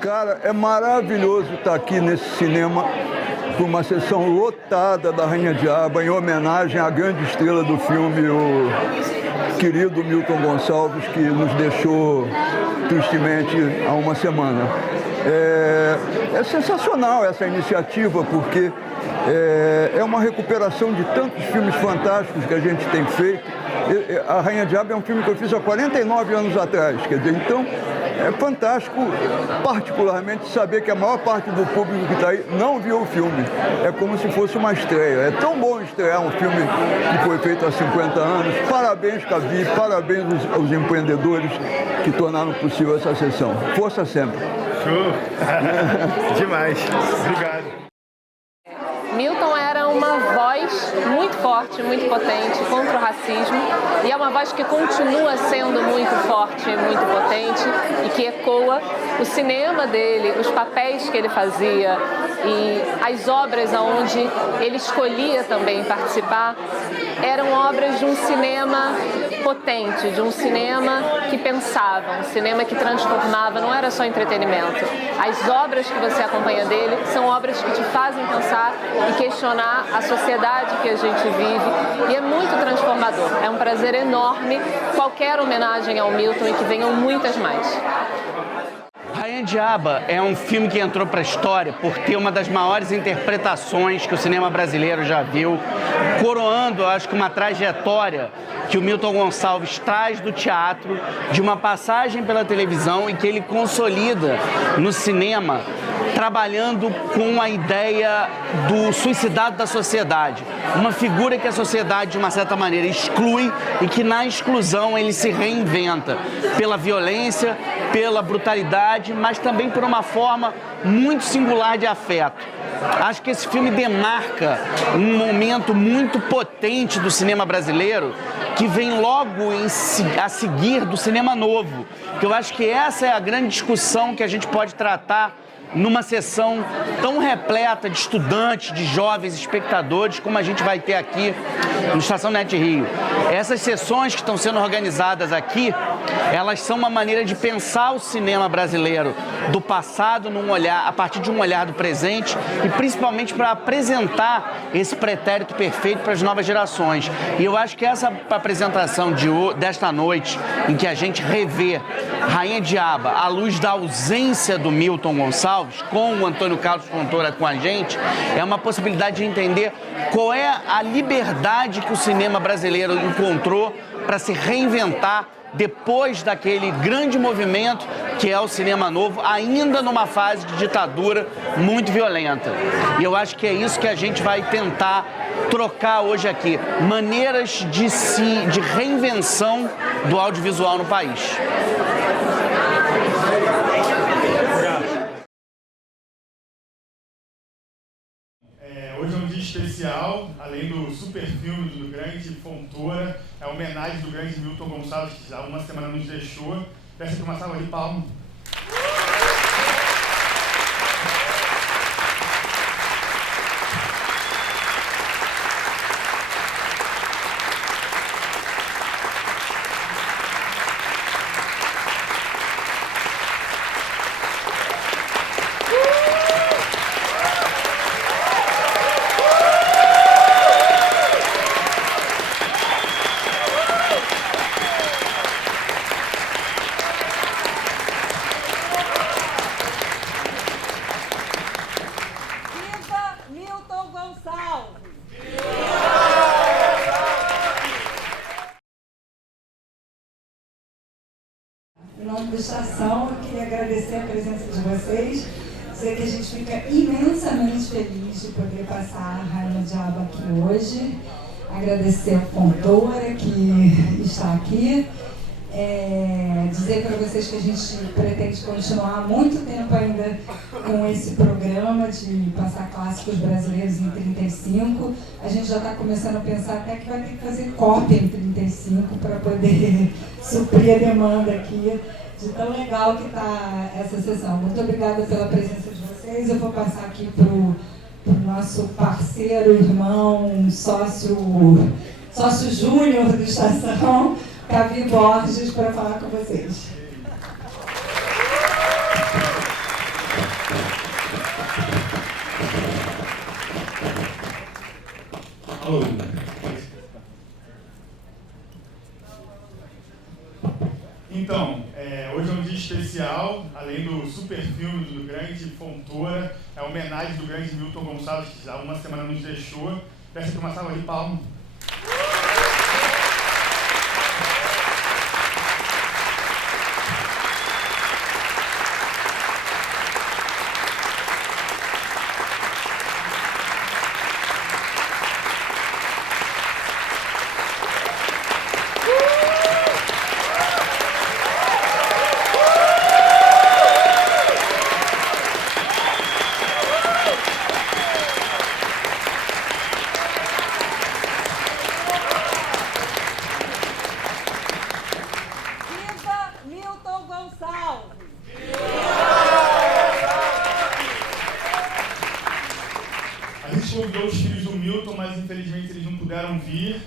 Cara, é maravilhoso estar aqui nesse cinema com uma sessão lotada da Rainha Diaba, em homenagem à grande estrela do filme, o querido Milton Gonçalves, que nos deixou tristemente há uma semana. É sensacional essa iniciativa, porque é uma recuperação de tantos filmes fantásticos que a gente tem feito. A Rainha Diaba é um filme que eu fiz há 49 anos atrás, quer dizer, então é fantástico, particularmente, saber que a maior parte do público que está aí não viu o filme. É como se fosse uma estreia. É tão bom estrear um filme que foi feito há 50 anos. Parabéns, Cavi, parabéns aos empreendedores que tornaram possível essa sessão. Força sempre. Show! Demais. Obrigado. Milton era uma voz muito forte, muito potente contra o racismo, e é uma voz que continua sendo muito forte, muito potente e que ecoa o cinema dele, os papéis que ele fazia e as obras onde ele escolhia também participar, eram obras de um cinema potente, de um cinema que pensava, um cinema que transformava, não era só entretenimento. As obras que você acompanha dele são obras que te fazem pensar e questionar a sociedade que a gente vive, e é muito transformador. É um prazer enorme qualquer homenagem ao Milton e que venham muitas mais. Rainha Diaba é um filme que entrou para a história por ter uma das maiores interpretações que o cinema brasileiro já viu, coroando, acho que, uma trajetória que o Milton Gonçalves traz do teatro, de uma passagem pela televisão e que ele consolida no cinema, trabalhando com a ideia do suicidado da sociedade. Uma figura que a sociedade, de uma certa maneira, exclui e que, na exclusão, ele se reinventa pela violência, pela brutalidade, mas também por uma forma muito singular de afeto. Acho que esse filme demarca um momento muito potente do cinema brasileiro, que vem logo a seguir do cinema novo. Que eu acho que essa é a grande discussão que a gente pode tratar numa sessão tão repleta de estudantes, de jovens espectadores, como a gente vai ter aqui no Estação Net Rio. Essas sessões que estão sendo organizadas aqui, elas são uma maneira de pensar o cinema brasileiro do passado a partir de um olhar do presente, e principalmente para apresentar esse pretérito perfeito para as novas gerações. E eu acho que essa apresentação desta noite, em que a gente revê Rainha Diaba à luz da ausência do Milton Gonçalves, com o Antônio Carlos Fontoura com a gente, é uma possibilidade de entender qual é a liberdade que o cinema brasileiro encontrou para se reinventar depois daquele grande movimento que é o cinema novo, ainda numa fase de ditadura muito violenta. E eu acho que é isso que a gente vai tentar trocar hoje aqui, maneiras de reinvenção do audiovisual no país. Hoje é um dia especial, além do super filme do grande Fontoura, é a homenagem do grande Milton Gonçalves, que há uma semana nos deixou. Peço aqui uma salva de palmas. Em nome da estação, eu queria agradecer a presença de vocês, dizer que a gente fica imensamente feliz de poder passar a Rainha Diaba aqui hoje, agradecer a Fontoura que está aqui, dizer para vocês que a gente pretende continuar há muito tempo ainda com esse programa de passar clássicos brasileiros em 35. A gente já está começando a pensar até que vai ter que fazer cópia em 35 para poder suprir a demanda aqui de tão legal que está essa sessão. Muito obrigada pela presença de vocês. Eu vou passar aqui para o nosso parceiro, irmão, sócio júnior da estação, Cavi Borges, para falar com vocês. Alô. Então, hoje é um dia especial, além do super filme do grande Fontoura, é a homenagem do grande Milton Gonçalves, que já há uma semana nos deixou. Peço aqui uma salva de palmas. A gente convidou os filhos do Milton, mas infelizmente eles não puderam vir.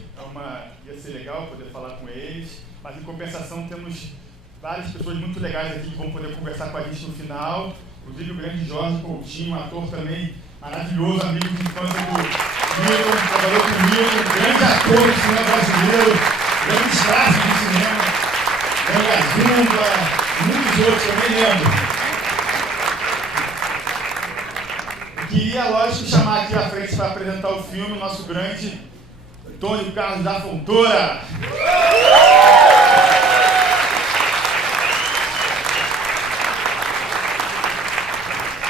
Ia ser legal poder falar com eles, mas em compensação temos várias pessoas muito legais aqui que vão poder conversar com a gente no final. Inclusive o grande Jorge Coutinho, um ator também maravilhoso, amigo de infância do Milton, trabalhou com o Milton, grande ator do cinema brasileiro, grande clássico do cinema, Ganga Zumba, muitos outros que eu nem lembro. Queria, lógico, chamar aqui à frente para apresentar o filme o nosso grande Antônio Carlos da Fontoura.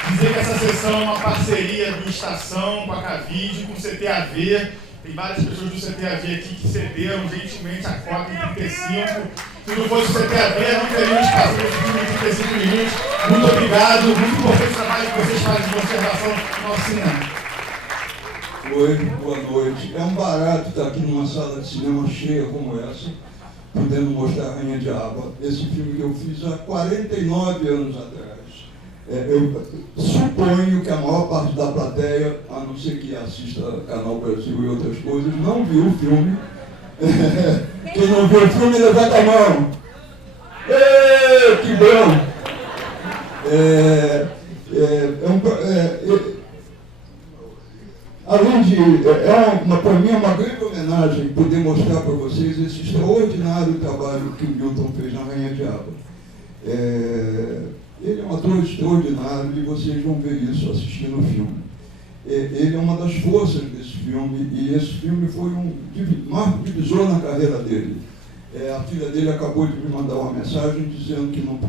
Dizer que essa sessão é uma parceria do Estação com a Cavide, com o CTAV. Tem várias pessoas do CTAV aqui que cederam gentilmente a cópia em 35. Se não fosse o CTAV, não teríamos passado esse filme em 35 minutos. Muito obrigado, muito importante o trabalho que vocês fazem de conservação do nosso cinema. Oi, boa noite. É um barato estar aqui numa sala de cinema cheia como essa, podendo mostrar a Rainha-Diaba, esse filme que eu fiz há 49 anos atrás. Eu suponho que a maior parte da plateia, a não ser que assista Canal Brasil e outras coisas, não viu o filme. Quem não viu o filme, levanta a mão. Que bom! Além de, para mim é uma grande homenagem poder mostrar para vocês esse extraordinário trabalho que o Milton fez na Rainha-Diaba. Ele é um ator extraordinário e vocês vão ver isso assistindo o filme. Ele é uma das forças desse filme e esse filme foi um marco divisor na carreira dele. A filha dele acabou de me mandar uma mensagem dizendo que não...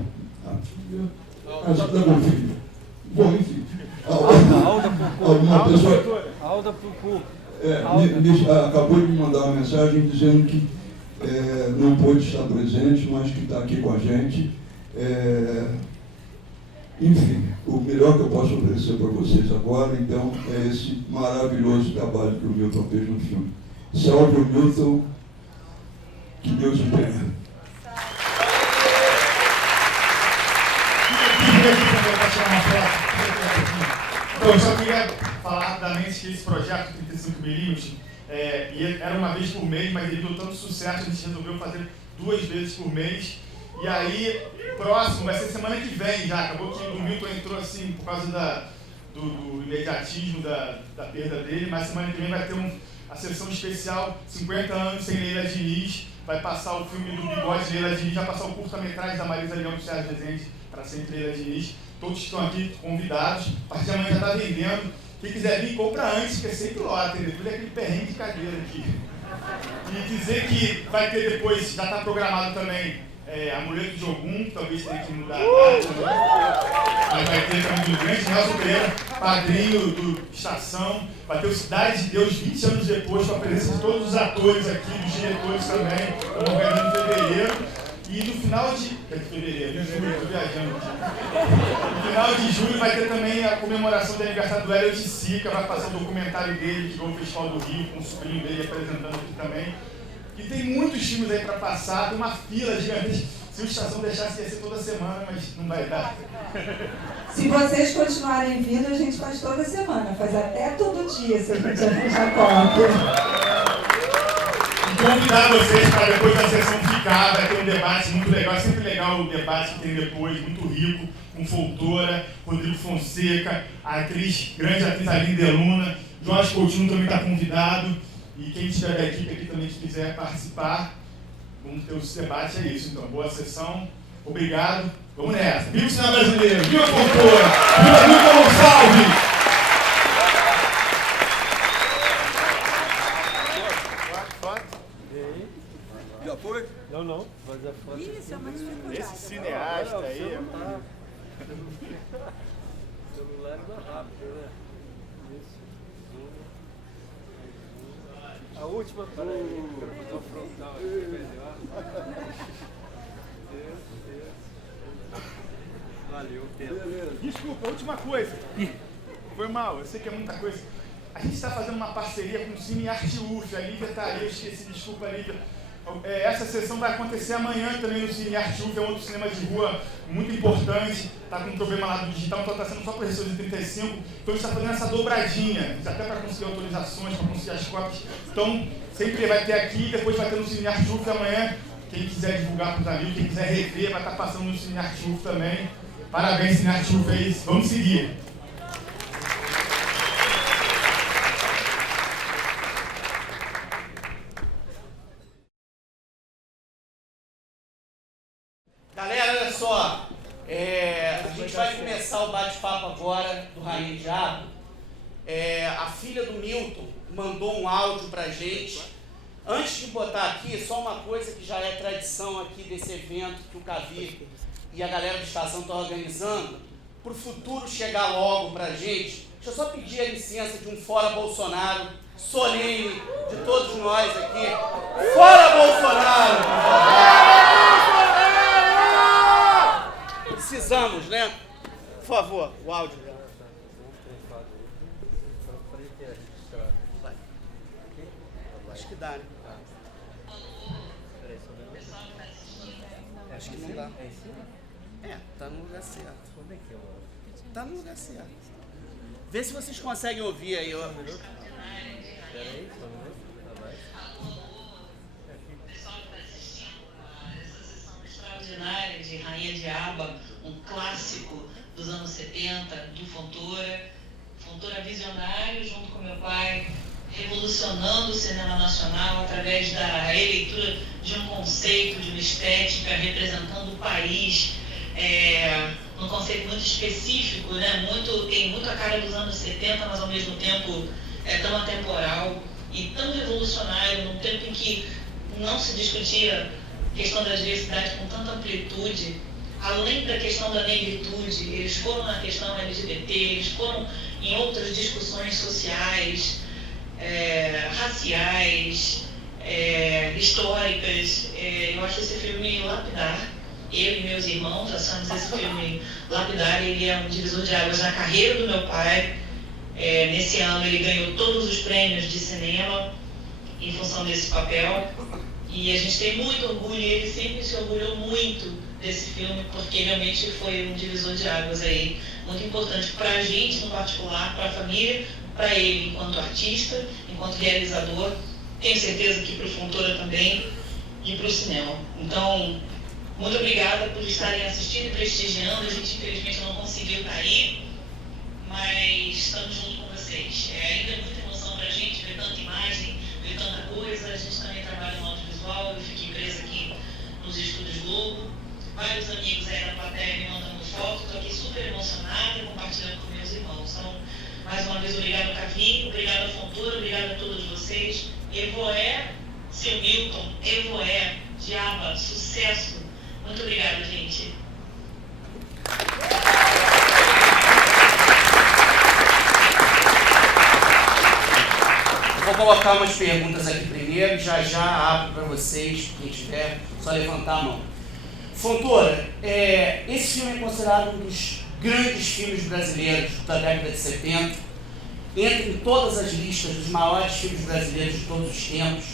Está com filho. Bom, enfim. Uma pessoa... Alda Pucu. Acabou de me mandar uma mensagem dizendo que não pôde estar presente, mas que está aqui com a gente. Enfim, o melhor que eu posso oferecer para vocês agora, então, é esse maravilhoso trabalho que o Milton fez no filme. Salve o Milton, que Deus o tenha. Então, eu só queria falar rapidamente que esse projeto 35mm era uma vez por mês, mas ele deu tanto sucesso, a gente resolveu fazer 2 vezes por mês. E aí, próximo, vai ser semana que vem já. Acabou que o Milton entrou assim por causa do imediatismo da perda dele, mas semana que vem vai ter a sessão especial 50 anos sem Leila Diniz. Vai passar o filme do Bigode Leila Diniz, vai passar o curta-metragem da Marisa Leão do Sérgio Rezende, para sempre Leila Diniz. Todos que estão aqui convidados. A partir de amanhã já está vendendo. Quem quiser vir, compra antes, que é sempre lota, entendeu? Tudo é aquele perrengue de cadeira aqui. E dizer que vai ter depois, já está programado também, Amuleto de Ogum, que talvez tenha que mudar a data, mas vai ter também do grande Nelson Pereira, padrinho do Estação. Vai ter o Cidade de Deus 20 anos depois, com a presença de todos os atores aqui, dos diretores também, no Rio de Fevereiro. E no final de fevereiro, julho, estou viajando aqui. No final de julho vai ter também a comemoração do aniversário do Hélio de Sica, vai passar o documentário dele, que ganhou o Festival do Rio, com o sobrinho dele apresentando aqui também. E tem muitos filmes aí para passar, tem uma fila gigante. Se o Estação deixasse, ia ser toda semana, mas não vai dar. Se vocês continuarem vindo, a gente faz toda semana, faz até todo dia, se a gente arranjar cópia. Convidar vocês para depois da sessão ficar, vai ter um debate muito legal, é sempre legal o debate que tem depois, muito rico, com Fontoura, Rodrigo Fonseca, a grande atriz Aline Deluna, Jorge Coutinho também está convidado. E quem tiver da equipe aqui também que quiser participar, vamos ter esse debate, é isso. Então, boa sessão, obrigado, vamos nessa. Viva o cinema brasileiro, viva a Fontoura, viva Milton Gonçalves! Já foi? Não, mas a foto. Isso é uma dificuldade. Esse cineasta aí... O celular é rápido, né? Isso. A última, peraí, o frontal aqui, melhor. Valeu, Pedro. Desculpa, última coisa. Foi mal, eu sei que é muita coisa. A gente está fazendo uma parceria com o Cine Arte UF. A Lívia está aí, eu esqueci, desculpa, Lívia. Essa sessão vai acontecer amanhã também no Cine Arte UF, é um outro cinema de rua muito importante. Está com um problema lá do digital, então está sendo só projeção de 35. Então a gente está fazendo essa dobradinha, até para conseguir autorizações, para conseguir as cópias. Então sempre vai ter aqui, depois vai ter no Cine Arte UF amanhã. Quem quiser divulgar para os amigos, quem quiser rever, vai estar passando no Cine Arte UF também. Parabéns, Cine Arte UF, é isso. Vamos seguir. Galera, olha só, a gente vai começar o bate-papo agora do Rainha Diabo. A filha do Milton mandou um áudio pra gente. Antes de botar aqui, só uma coisa que já é tradição aqui desse evento que o Cavi e a galera da estação estão organizando, para o futuro chegar logo pra gente. Deixa eu só pedir a licença de um Fora Bolsonaro solene de todos nós aqui. Fora Bolsonaro! Precisamos, né? Por favor, o áudio dela. Vai. Acho que dá, né? Acho que não dá. Tá no lugar certo. Tá no lugar certo. Vê se vocês conseguem ouvir aí, ó. Peraí, só um minuto. Extraordinária de Rainha Diaba, um clássico dos anos 70, do Fontoura. Fontoura visionário, junto com meu pai, revolucionando o cinema nacional através da releitura de um conceito, de uma estética, representando o país, num conceito muito específico, né? Tem muito a cara dos anos 70, mas ao mesmo tempo é tão atemporal e tão revolucionário, num tempo em que não se discutia a questão da diversidade com tanta amplitude, além da questão da negritude, eles foram na questão LGBT, eles foram em outras discussões sociais, raciais, históricas. Eu acho esse filme lapidar. Eu e meus irmãos achamos esse filme lapidar. Ele é um divisor de águas na carreira do meu pai. Nesse ano ele ganhou todos os prêmios de cinema em função desse papel. E a gente tem muito orgulho, e ele sempre se orgulhou muito desse filme, porque realmente foi um divisor de águas aí, muito importante para a gente no particular, para a família, para ele enquanto artista, enquanto realizador, tenho certeza que para o Fontoura também e para o cinema. Então, muito obrigada por estarem assistindo e prestigiando. A gente infelizmente não conseguiu estar aí, mas estamos junto com vocês. Ainda é muita emoção para a gente ver tanta imagem, ver tanta coisa. A gente também trabalha no audiovisual, eu fiquei presa aqui nos estúdios Globo. Vários amigos aí na plateia me mandando foto, estou aqui super emocionada, compartilhando com meus irmãos. Então, mais uma vez, obrigado Cavi, obrigado Fontoura, obrigado a todos vocês. Evoé, seu Milton, Evoé, Diaba, sucesso. Muito obrigada, gente. Vou colocar umas perguntas aqui primeiro, já abro para vocês, quem tiver, só levantar a mão. Fontoura, esse filme é considerado um dos grandes filmes brasileiros da década de 70, entra em todas as listas dos maiores filmes brasileiros de todos os tempos,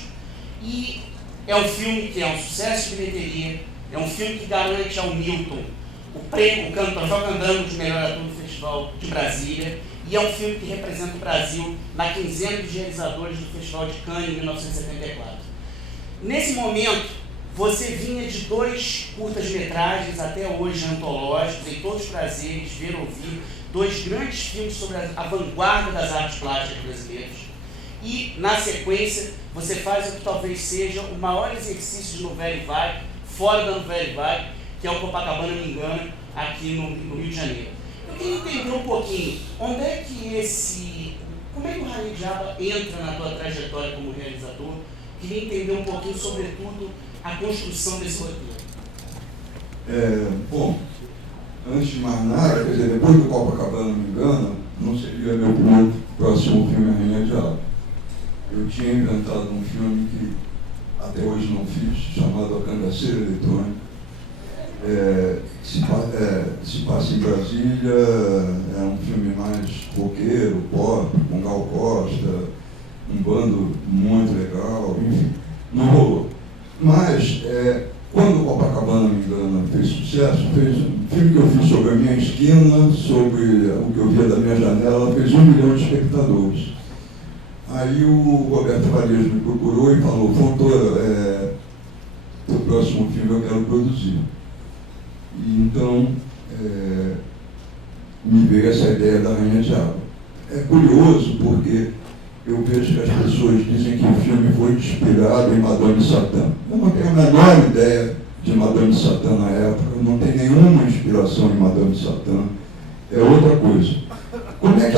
e é um filme que é um sucesso de bilheteria, é um filme que garante ao Milton o prêmio, o troféu Candango de melhor ator do Festival de Brasília, e é um filme que representa o Brasil na quinzena dos realizadores do Festival de Cannes em 1974. Nesse momento, você vinha de 2 curtas-metragens até hoje antológicos, em todos os prazeres, ver ouvir, 2 grandes filmes sobre a vanguarda das artes plásticas brasileiras. e, na sequência, você faz o que talvez seja o maior exercício de novela e vague, fora da novela e vague, que é o Copacabana Me Engana, aqui no Rio de Janeiro. Eu queria entender um pouquinho, como é que o Rainha de Aba entra na tua trajetória como realizador? Queria entender um pouquinho, sobretudo, a construção desse roteiro. Bom, antes de mais nada, quer dizer, depois do Copacabana Me Engana, não seria meu primeiro próximo filme A Rainha de Aba. Eu tinha inventado um filme que até hoje não fiz, chamado A Cangaceira Eletrônica. Se passa em Brasília, é um filme mais roqueiro, pop, com Gal Costa, um bando muito legal, enfim, não rolou. Mas, quando o Copacabana Me Engana fez sucesso, fez um filme que eu fiz sobre a minha esquina, sobre o que eu via da minha janela, fez 1 milhão de espectadores. Aí o Roberto Farias me procurou e falou: Fontoura, o próximo filme eu quero produzir. E então me veio essa ideia da Rainha de Aba. É curioso porque eu vejo que as pessoas dizem que o filme foi inspirado em Madame Satã. Eu não tenho a menor ideia de Madame Satã na época, eu não tenho nenhuma inspiração em Madame Satã, é outra coisa. Como é que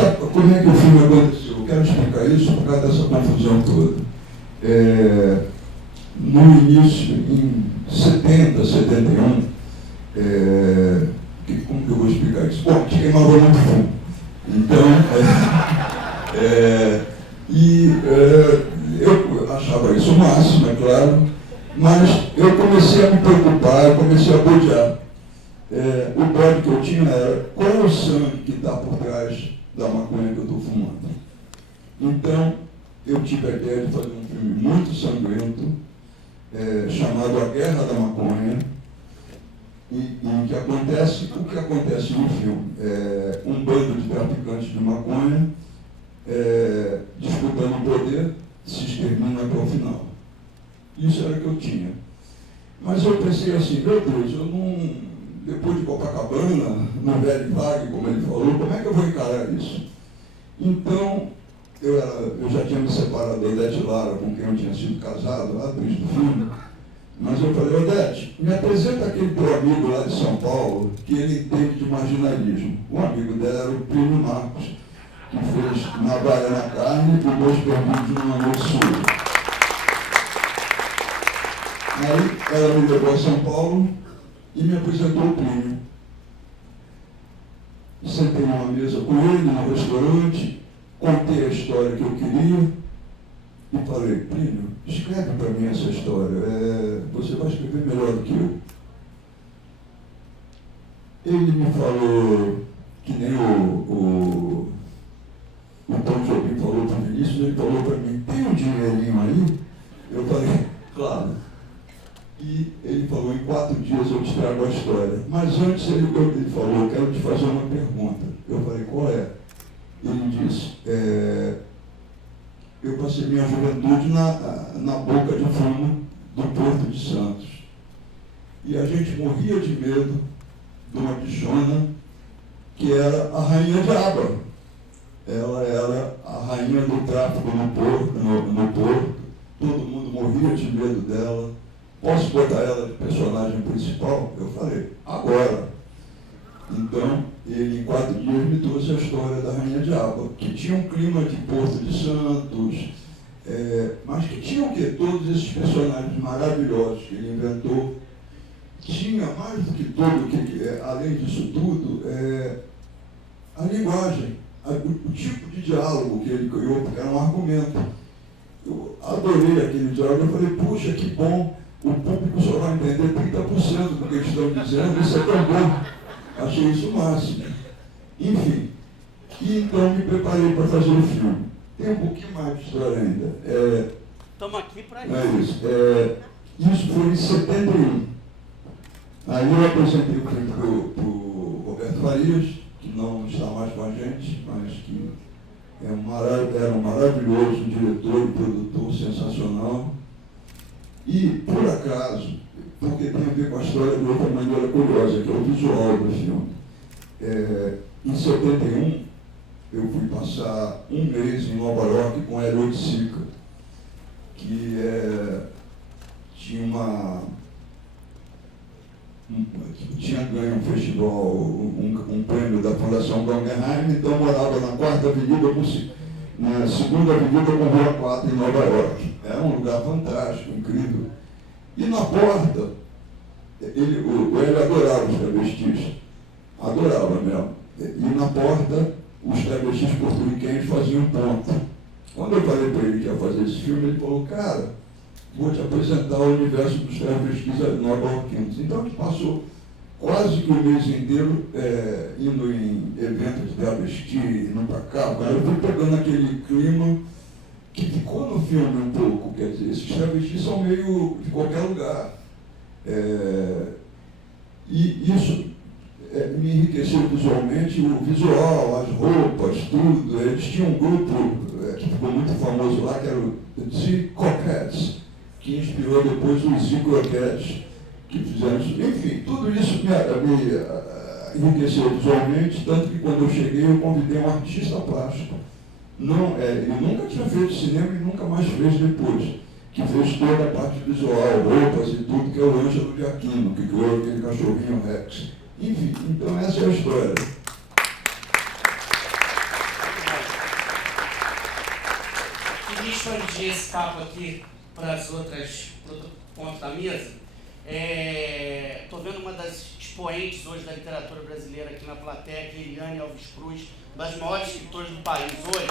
o filme aconteceu? Eu quero explicar isso por causa dessa confusão toda. No início, em 70, 71, como que eu vou explicar isso? Bom, tinha uma rua muito fundo. Então, eu achava isso o máximo, é claro, mas eu comecei a me preocupar, eu comecei a bodear. O bode que eu tinha era: qual é o sangue que está por trás da maconha que eu estou fumando? Então, eu tive a ideia de fazer um filme muito sangrento, chamado A Guerra da Maconha, em que acontece o que acontece no filme. Um bando de traficantes de maconha disputando o poder, se extermina até o final. Isso era o que eu tinha. Mas eu pensei assim: meu Deus, eu não... Depois de Copacabana, no velho vague, como ele falou, como é que eu vou encarar isso? Então, eu já tinha me separado da Odete Lara, com quem eu tinha sido casado, a atriz do filme, mas eu falei: Odete, me apresenta aquele teu amigo lá de São Paulo, que ele entende de marginalismo. O amigo dela era o Plínio Marcos, que fez Navalha na Carne e Dois Perdidos numa Noite Sua. Aí ela me levou a São Paulo e me apresentou o Plínio. Sentei numa mesa com ele, no restaurante, contei a história que eu queria e falei: Plínio, escreve para mim essa história, você vai escrever melhor do que eu. Ele me falou, que nem o Tom Jobim falou para o Vinícius, ele falou para mim: tem um dinheirinho aí? Eu falei: claro. E ele falou: em 4 dias eu te trago a história. Mas antes ele falou: quero te fazer uma pergunta. Eu falei: qual é? Ele disse: eu passei minha juventude na boca de fumo do Porto de Santos. E a gente morria de medo de uma bichona que era a Rainha de Aba. Ela era a rainha do tráfico no porto. Todo mundo morria de medo dela. Posso botar ela de personagem principal? Eu falei: agora. Então, ele em 4 dias me trouxe a história da Rainha de Aba, que tinha um clima de Porto de Santos, mas que tinha o quê? Todos esses personagens maravilhosos que ele inventou. Tinha mais do que tudo, além disso tudo, a linguagem, o tipo de diálogo que ele criou, porque era um argumento. Eu adorei aquele diálogo, eu falei: puxa, que bom, o público só vai entender 30% do que eles estão dizendo, isso é tão bom. Achei isso o máximo. Enfim, e então me preparei para fazer o filme. Tem um pouquinho mais de história ainda. Estamos aqui para isso. É isso. Isso foi em 71. Aí eu apresentei o filme para o Roberto Farias, que não está mais com a gente, mas que era um maravilhoso diretor e produtor sensacional. E, por acaso, porque tem a ver com a história de outra maneira curiosa, que é o visual do filme. Em 71, eu fui passar um mês em Nova York com a Hélio Sica, que tinha ganho um festival, um prêmio da Fundação Guggenheim, então morava na 4ª Avenida, na 2ª Avenida com Rua 4 em Nova York. Era um lugar fantástico, incrível. E na porta, ele adorava os travestis, adorava mesmo. E na porta, os travestis porto-riquenhos faziam ponto. Quando eu falei para ele que ia fazer esse filme, ele falou, cara, vou te apresentar o universo dos travestis nova-iorquinos. Então a gente passou quase que o mês inteiro indo em eventos de travesti, indo para cá. Eu fui pegando aquele clima que ficou no filme um pouco. Quer dizer, esses travestis são meio de qualquer lugar. E isso me enriqueceu visualmente, o visual, as roupas, tudo. Eles tinham um grupo que ficou muito famoso lá, que era o The Coquettes, que inspirou depois os Zicoquettes, que fizeram isso. Enfim, tudo isso me enriqueceu visualmente, tanto que quando eu cheguei eu convidei um artista plástico. Ele nunca tinha feito cinema e nunca mais fez depois, que fez toda a parte visual, roupas e tudo, que é o Ângelo de Aquino, que criou aquele cachorrinho Rex. Enfim, então essa é a história. Queria expandir esse papo aqui para as outras pontos da mesa. Estou vendo uma das expoentes hoje da literatura brasileira aqui na plateia, que é Eliane Alves Cruz, uma das maiores escritoras do país hoje.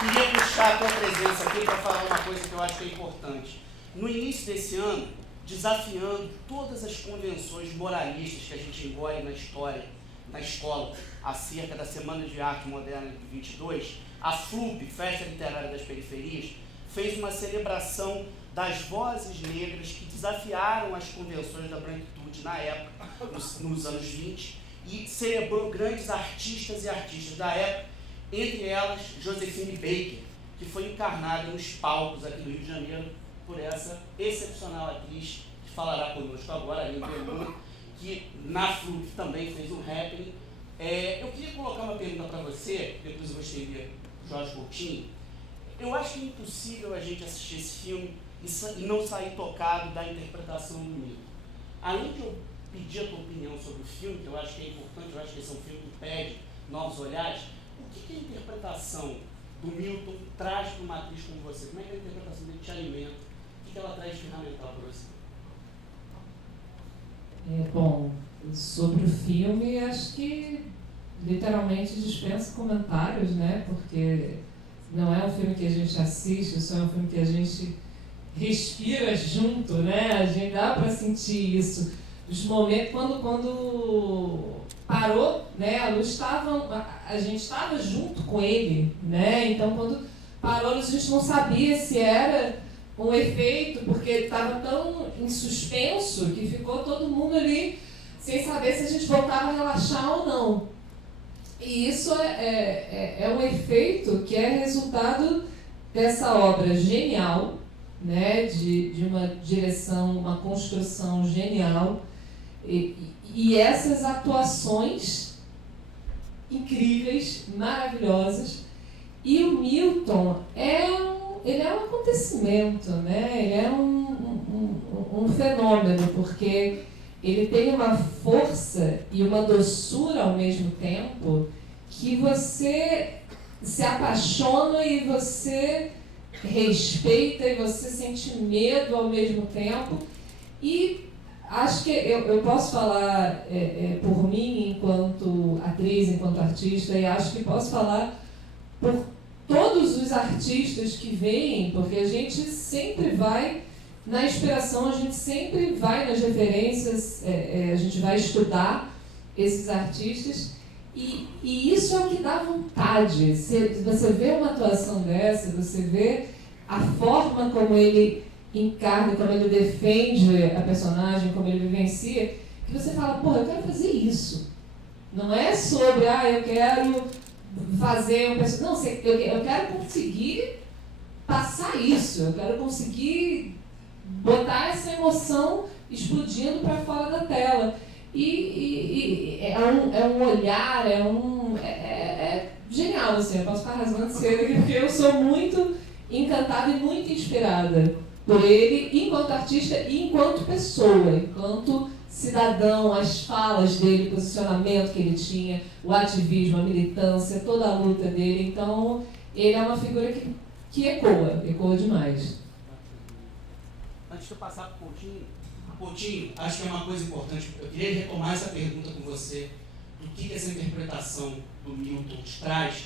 Queria puxar a tua presença aqui para falar uma coisa que eu acho que é importante. No início desse ano, desafiando todas as convenções moralistas que a gente engole na história, na escola, acerca da Semana de Arte Moderna de 22, a FLUP, Festa Literária das Periferias, fez uma celebração das vozes negras que desafiaram as convenções da branquitude na época, nos anos 20, e celebrou grandes artistas e artistas da época, entre elas Josephine Baker, que foi encarnada nos palcos aqui do Rio de Janeiro por essa excepcional atriz que falará conosco agora, a Lívia Luna, que na FLUP também fez um happening. Eu queria colocar uma pergunta para você, depois eu vou estender Jorge Coutinho. Eu acho que é impossível a gente assistir esse filme e não sair tocado da interpretação do Milton. Além de eu pedir a tua opinião sobre o filme, que eu acho que é importante, eu acho que esse é um filme que pede novos olhares, o que a interpretação do Milton traz para uma atriz como você? Como é que a interpretação dele te alimenta? O que ela traz de ferramental para você? Bom, sobre o filme, acho que literalmente dispensa comentários, né? Porque não é um filme que a gente assiste, só é um filme que a gente respira junto, né? A gente dá para sentir isso. Os momentos, quando parou, né? A luz estava, a gente estava junto com ele, né? Então, quando parou, a gente não sabia se era um efeito, porque estava tão em suspenso que ficou todo mundo ali sem saber se a gente voltava a relaxar ou não. E isso é um efeito que é resultado dessa obra genial, né, de uma direção, uma construção genial, e essas atuações incríveis, maravilhosas. E o Milton ele é um acontecimento, né? Ele é um fenômeno, porque ele tem uma força e uma doçura ao mesmo tempo que você se apaixona e você respeita e você sente medo ao mesmo tempo. E acho que eu posso falar por mim enquanto atriz, enquanto artista, e acho que posso falar por todos os artistas que vêm, porque a gente sempre vai na inspiração, a gente sempre vai nas referências, a gente vai estudar esses artistas, e isso é o que dá vontade. Você vê uma atuação dessa, você vê a forma como ele encarna, como ele defende a personagem, como ele vivencia, que você fala, porra, eu quero fazer isso. Não é sobre, eu quero fazer um personagem. Não, eu quero conseguir passar isso, eu quero conseguir botar essa emoção explodindo para fora da tela. E é um olhar, é genial, assim, eu posso ficar rasgando de cedo aqui, porque eu sou muito encantada e muito inspirada por ele, enquanto artista e enquanto pessoa, enquanto cidadão, as falas dele, o posicionamento que ele tinha, o ativismo, a militância, toda a luta dele. Então, ele é uma figura que ecoa demais. Antes de eu passar para o Coutinho, acho que é uma coisa importante. Eu queria retomar essa pergunta com você, do que essa interpretação do Milton traz.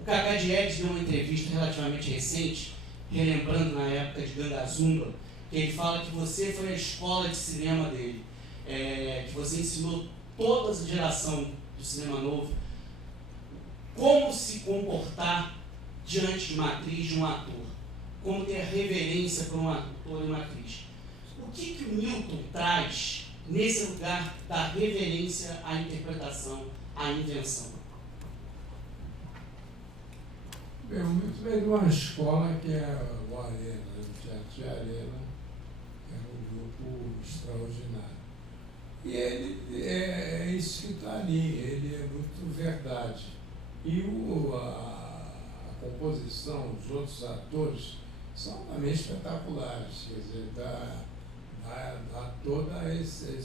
O Cacá Diegues deu uma entrevista relativamente recente, relembrando na época de Gangazumba, que ele fala que você foi a escola de cinema dele, que você ensinou toda a geração do cinema novo como se comportar diante de uma atriz, de um ator, como ter a reverência por um ator e uma atriz. O que o Milton traz nesse lugar da reverência à interpretação, à invenção? Bem, o Milton veio de uma escola que é o Arena, o Teatro de Arena, que é um grupo extraordinário. E ele é isso que está ali, ele é muito verdade. E a composição, os outros atores são também espetaculares, quer dizer, dá todo esse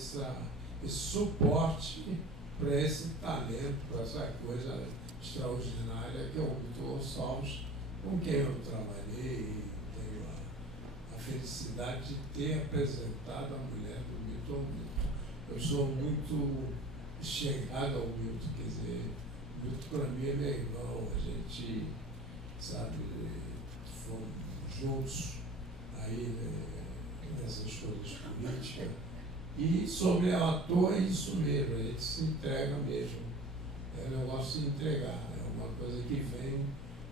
suporte para esse talento, para essa coisa extraordinária que é o Milton Gonçalves, com quem eu trabalhei e tenho a felicidade de ter apresentado a mulher do Milton. Eu sou muito chegado ao Milton, quer dizer, o Milton para mim é meu irmão, a gente, sabe, fomos juntos aí, né, nessas coisas políticas. E sobre o ator é isso mesmo, a gente se entrega mesmo. É um negócio de entregar, é uma coisa que vem.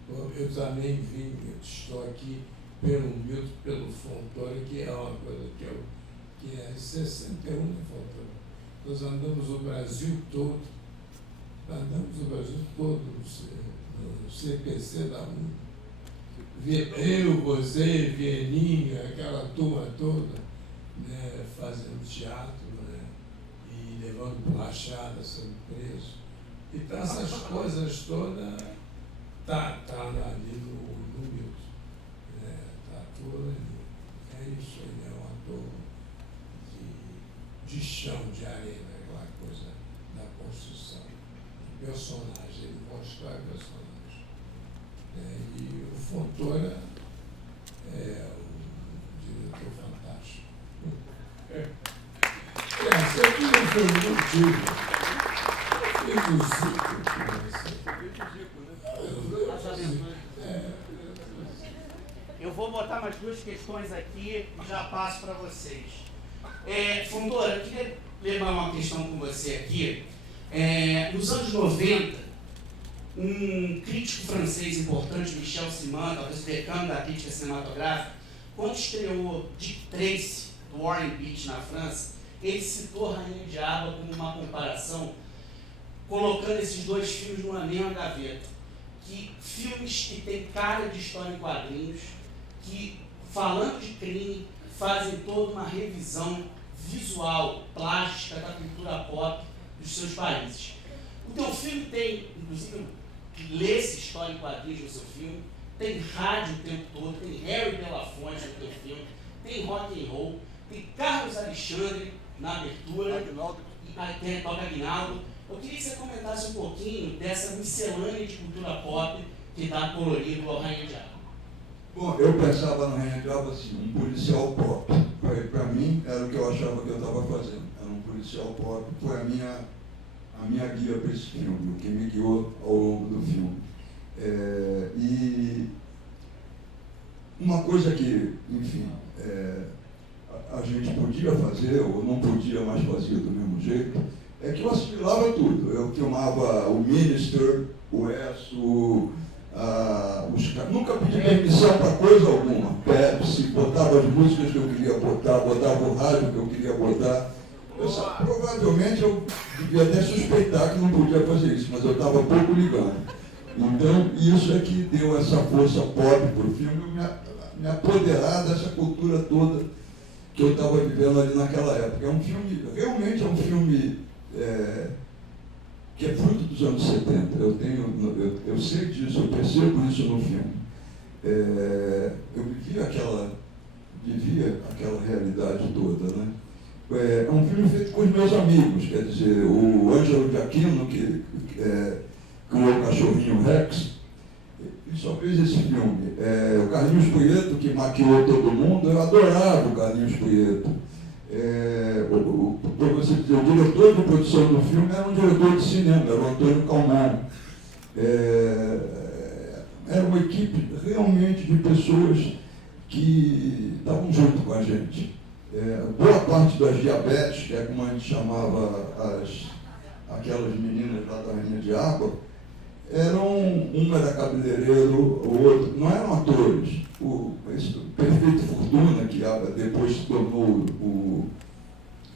Eu também vim, eu estou aqui pelo Milton, pelo Fontoura, que é uma coisa que é 61, né, Fontoura? Nós andamos o Brasil todo, no CPC da UNE. Eu, você, Vieninha, aquela turma toda, né, fazendo teatro, né, e levando bolachada, sendo preso. Então essas coisas todas tá ali no Milton. Tá tudo ali. É isso, ele é um ator de chão, de arena, aquela coisa da construção. Personagem, ele constrói personagem. E o Fontoura é um diretor fantástico. Sempre não foi motivo. Fez o Zico. Eu vou botar mais duas questões aqui e já passo para vocês. Fontoura, eu queria levar uma questão com você aqui. Nos anos 90, um crítico francês importante, Michel Simon, talvez o decano da crítica cinematográfica, quando estreou Dick Tracy, do Warren Beach, na França, ele citou Rainha Diaba como uma comparação, colocando esses dois filmes numa mesma gaveta. Que filmes que têm cara de história em quadrinhos, que, falando de crime, fazem toda uma revisão visual, plástica da cultura pop dos seus países. O teu filme tem, inclusive, lê-se história em quadrinhos no seu filme, tem rádio o tempo todo, tem Harry Belafonte no teu filme, tem rock and roll, tem Carlos Alexandre na abertura, tem Toca Aguinaldo. Eu queria que você comentasse um pouquinho dessa miscelânea de cultura pop que dá colorido ao Rainha Diaba. Bom, eu pensava no Rainha Diaba assim, um policial pop. Para mim, era o que eu achava que eu estava fazendo. Era um policial pop, foi a minha guia para esse filme, o que me guiou ao longo do filme. E uma coisa que, enfim, a gente podia fazer, ou não podia mais fazer do mesmo jeito, é que eu assimilava tudo. Eu filmava o Minister, o ESO, nunca pedi permissão para coisa alguma. Pepsi, botava as músicas que eu queria botar, botava o rádio que eu queria botar. Provavelmente eu devia até suspeitar que não podia fazer isso, mas eu estava pouco ligando. Então, isso é que deu essa força pop para o filme, me apoderar dessa cultura toda que eu estava vivendo ali naquela época. É um filme, realmente é um filme que é fruto dos anos 70. Eu sei disso, eu percebo isso no filme. Eu vivia aquela realidade toda, né? É um filme feito com os meus amigos, quer dizer, o Ângelo de Aquino, que criou o cachorrinho Rex, ele só fez esse filme. O Carlinhos Prieto, que maquiou todo mundo, eu adorava o Carlinhos Prieto. Para você dizer, o diretor de produção do filme era um diretor de cinema, era o Antônio Calmon. Era uma equipe realmente de pessoas que estavam junto com a gente. Boa parte das diabetes, que é como a gente chamava aquelas meninas lá da Rainha de Água, um era cabeleireiro, o outro, não eram atores. Esse Perfeito Fortuna, que depois se tornou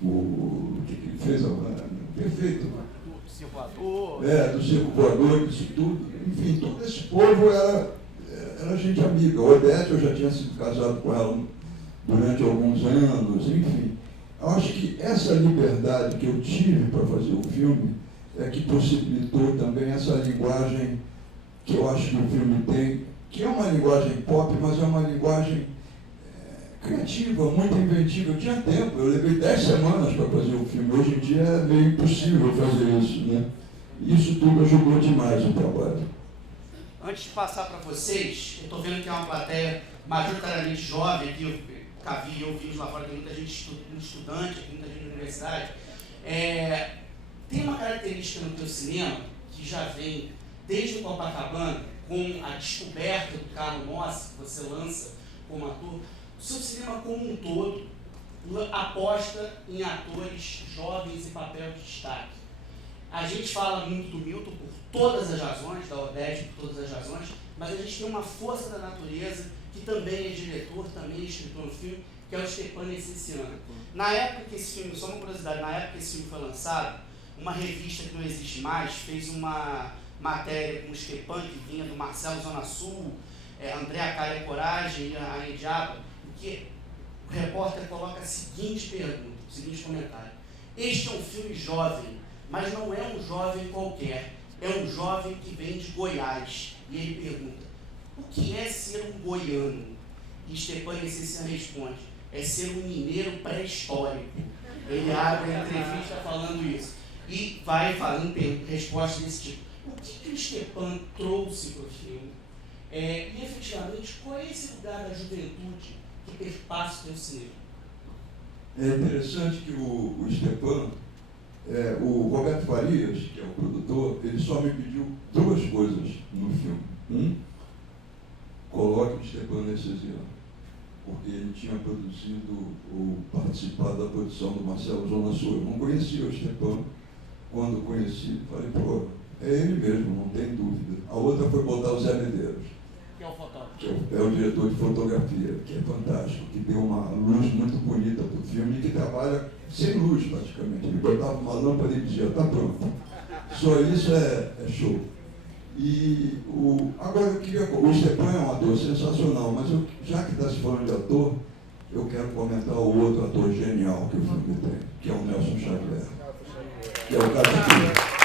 o que ele fez agora? Perfeito. Do Circo Voador. Do Circo Voador, isso tudo. Enfim, todo esse povo era gente amiga. Odete, eu já tinha sido casado com ela durante alguns anos, enfim. Eu acho que essa liberdade que eu tive para fazer o filme é que possibilitou também essa linguagem que eu acho que o filme tem, que é uma linguagem pop, mas é uma linguagem criativa, muito inventiva. Eu tinha tempo, eu levei 10 semanas para fazer o filme. Hoje em dia é meio impossível fazer isso, né? Isso tudo ajudou demais o trabalho. Antes de passar para vocês, eu estou vendo que é uma plateia majoritariamente jovem aqui. Cavi, eu vi lá fora, tem muita gente estudante, muita gente da universidade. Tem uma característica no teu cinema que já vem desde o Copacabana, com a descoberta do Carlo Mossi, que você lança como ator. O seu cinema como um todo aposta em atores jovens em papel de destaque. A gente fala muito do Milton por todas as razões, da Odete por todas as razões, mas a gente tem uma força da natureza que também é diretor, também é escritor no filme, que é o Stepan Essenciano. Na época que esse filme, só uma curiosidade, na época que esse filme foi lançado, uma revista que não existe mais fez uma matéria com o Stepan, que vinha do Marcelo Zona Sul, André Acaia Coragem e a Rainha de Água, em que o repórter coloca a seguinte pergunta, o seguinte comentário: este é um filme jovem, mas não é um jovem qualquer, é um jovem que vem de Goiás. E ele pergunta: o que é ser um goiano? E Stepan Essenciano responde: é ser um mineiro pré-histórico. Ele abre a entrevista falando isso. E vai falando respostas desse tipo. O que o Stepan trouxe para o filme? E efetivamente, qual é esse lugar da juventude que perpassa o teu cinema? É interessante que o Stepan, o Roberto Farias, que é o produtor, ele só me pediu 2 coisas no filme. Coloque o Stepan Essenciano, porque ele tinha produzido ou participado da produção do Marcelo Zona Sul. Eu não conhecia o Stepan. Quando conheci, falei, pô, é ele mesmo, não tem dúvida. A outra foi botar o Zé Medeiros, Que é o fotógrafo. que é o diretor de fotografia, que é fantástico, que deu uma luz muito bonita para o filme e que trabalha sem luz praticamente. Ele botava uma lâmpada e dizia, tá pronto. Só isso é show. E agora eu queria. O Stepan é um ator sensacional, mas já que está se falando de ator, eu quero comentar o outro ator genial que o filme tem, que é o Nelson Xavier, que é o cara que.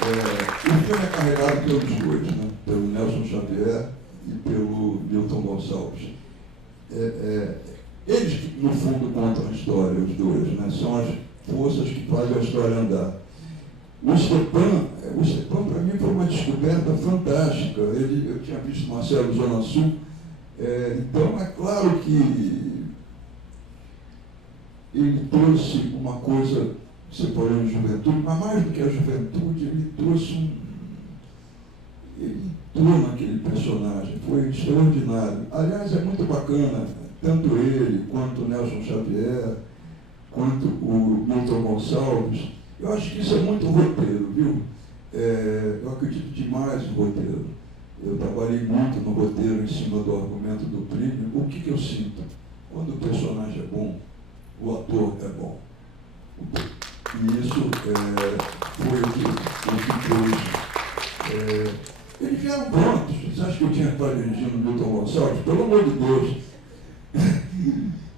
O filme é carregado pelos 2, né? Pelo Nelson Xavier e pelo Milton Gonçalves. Eles, no fundo, contam a história, os 2, né? São as forças que fazem a história andar. O Stepan para mim foi uma descoberta fantástica. Eu tinha visto Marcelo Zona Sul, então é claro que ele trouxe uma coisa, você falou em juventude, mas mais do que a juventude, ele trouxe ele entrou naquele personagem, foi extraordinário. Aliás, é muito bacana, tanto ele, quanto o Nelson Xavier, quanto o Milton Gonçalves. Eu acho que isso é muito roteiro, viu? Eu acredito demais no roteiro. Eu trabalhei muito no roteiro em cima do argumento do Plínio. O que eu sinto? Quando o personagem é bom, o ator é bom. E isso foi o que trouxe. Eles vieram prontos. Você acha que eu tinha que estar dirigindo o Milton Gonçalves? Pelo amor de Deus.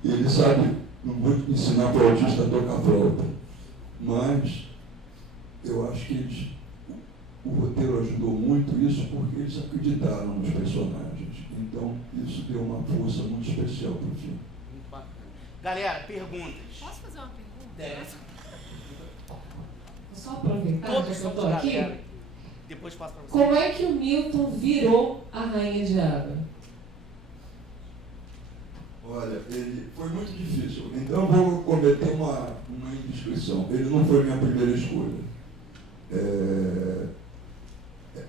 Ele sabe, não vou ensinar para o autista a tocar flauta, mas eu acho que o roteiro ajudou muito isso porque eles acreditaram nos personagens. Então, isso deu uma força muito especial para o filme. Muito bacana. Galera, perguntas? Posso fazer uma pergunta? Deve. Só aproveitar, já Todos que eu são tô aqui. galera. Depois passo para você. Como é que o Milton virou a Rainha Diaba? Olha, ele foi muito difícil. Então, eu vou cometer uma indiscrição. Ele não foi minha primeira escolha.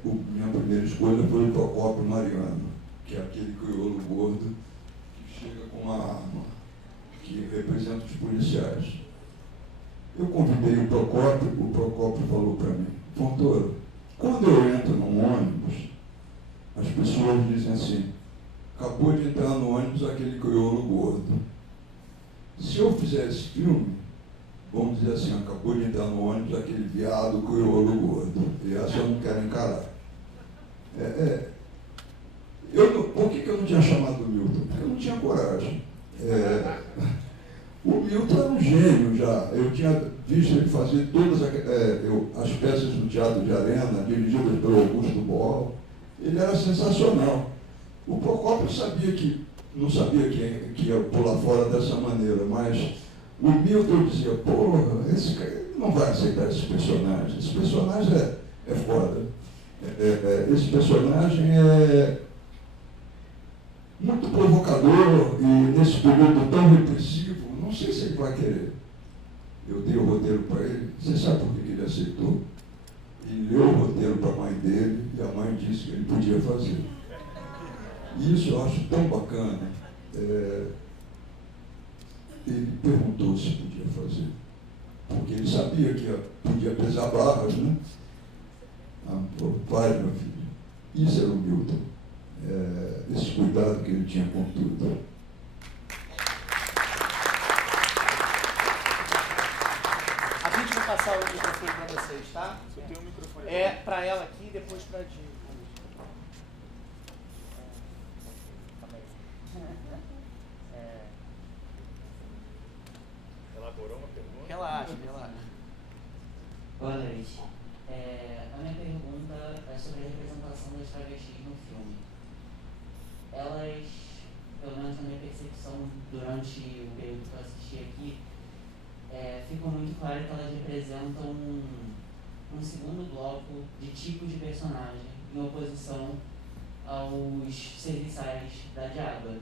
Minha primeira escolha foi o Procópio Mariano, que é aquele crioulo gordo que chega com uma arma, que representa os policiais. Eu convidei o Procópio falou para mim: Fontoura, quando eu entro num ônibus, as pessoas dizem assim: acabou de entrar no ônibus aquele crioulo gordo. Se eu fizer esse filme, vamos dizer assim, acabou de entrar no ônibus aquele viado crioulo gordo. E essa eu não quero encarar. Por que eu não tinha chamado o Milton? Porque eu não tinha coragem. O Milton era um gênio já. Eu tinha visto ele fazer todas as peças do Teatro de Arena, dirigidas pelo Augusto Boal. Ele era sensacional. O Procópio não sabia que ia pular fora dessa maneira, mas o Milton dizia: porra, esse cara não vai aceitar esse personagem. Esse personagem é foda. Esse personagem é muito provocador e nesse período tão repressivo, não sei se ele vai querer. Eu dei o roteiro para ele. Você sabe por que ele aceitou? Ele leu o roteiro para a mãe dele e a mãe disse que ele podia fazer. E isso eu acho tão bacana. Ele perguntou se podia fazer, porque ele sabia que podia pesar barras, né? Vai, meu filho. Isso era o Milton. Esse cuidado que ele tinha com tudo. A gente vai passar o microfone para vocês, tá? Só tem um microfone. Para ela aqui e depois para a Dinho. Elaborou uma pergunta? Relaxa. Boa noite. A minha pergunta é sobre a representação das travestis no filme. Elas, pelo menos na minha percepção durante o período que eu assisti aqui, ficou muito claro que elas representam um segundo bloco de tipo de personagem em oposição aos serviçais da Diaba.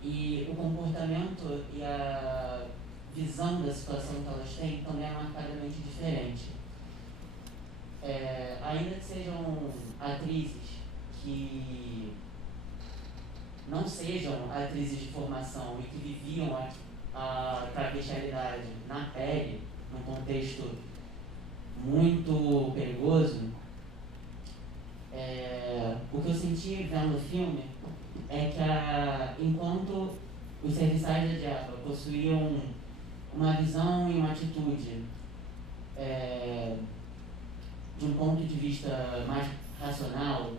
E o comportamento e a visão da situação que elas têm também é marcadamente diferente. Ainda que sejam atrizes que não sejam atrizes de formação e que viviam a travestialidade na pele, num contexto muito perigoso, o que eu senti vendo o filme é que enquanto os serviçais da Diaba possuíam uma visão e uma atitude de um ponto de vista mais racional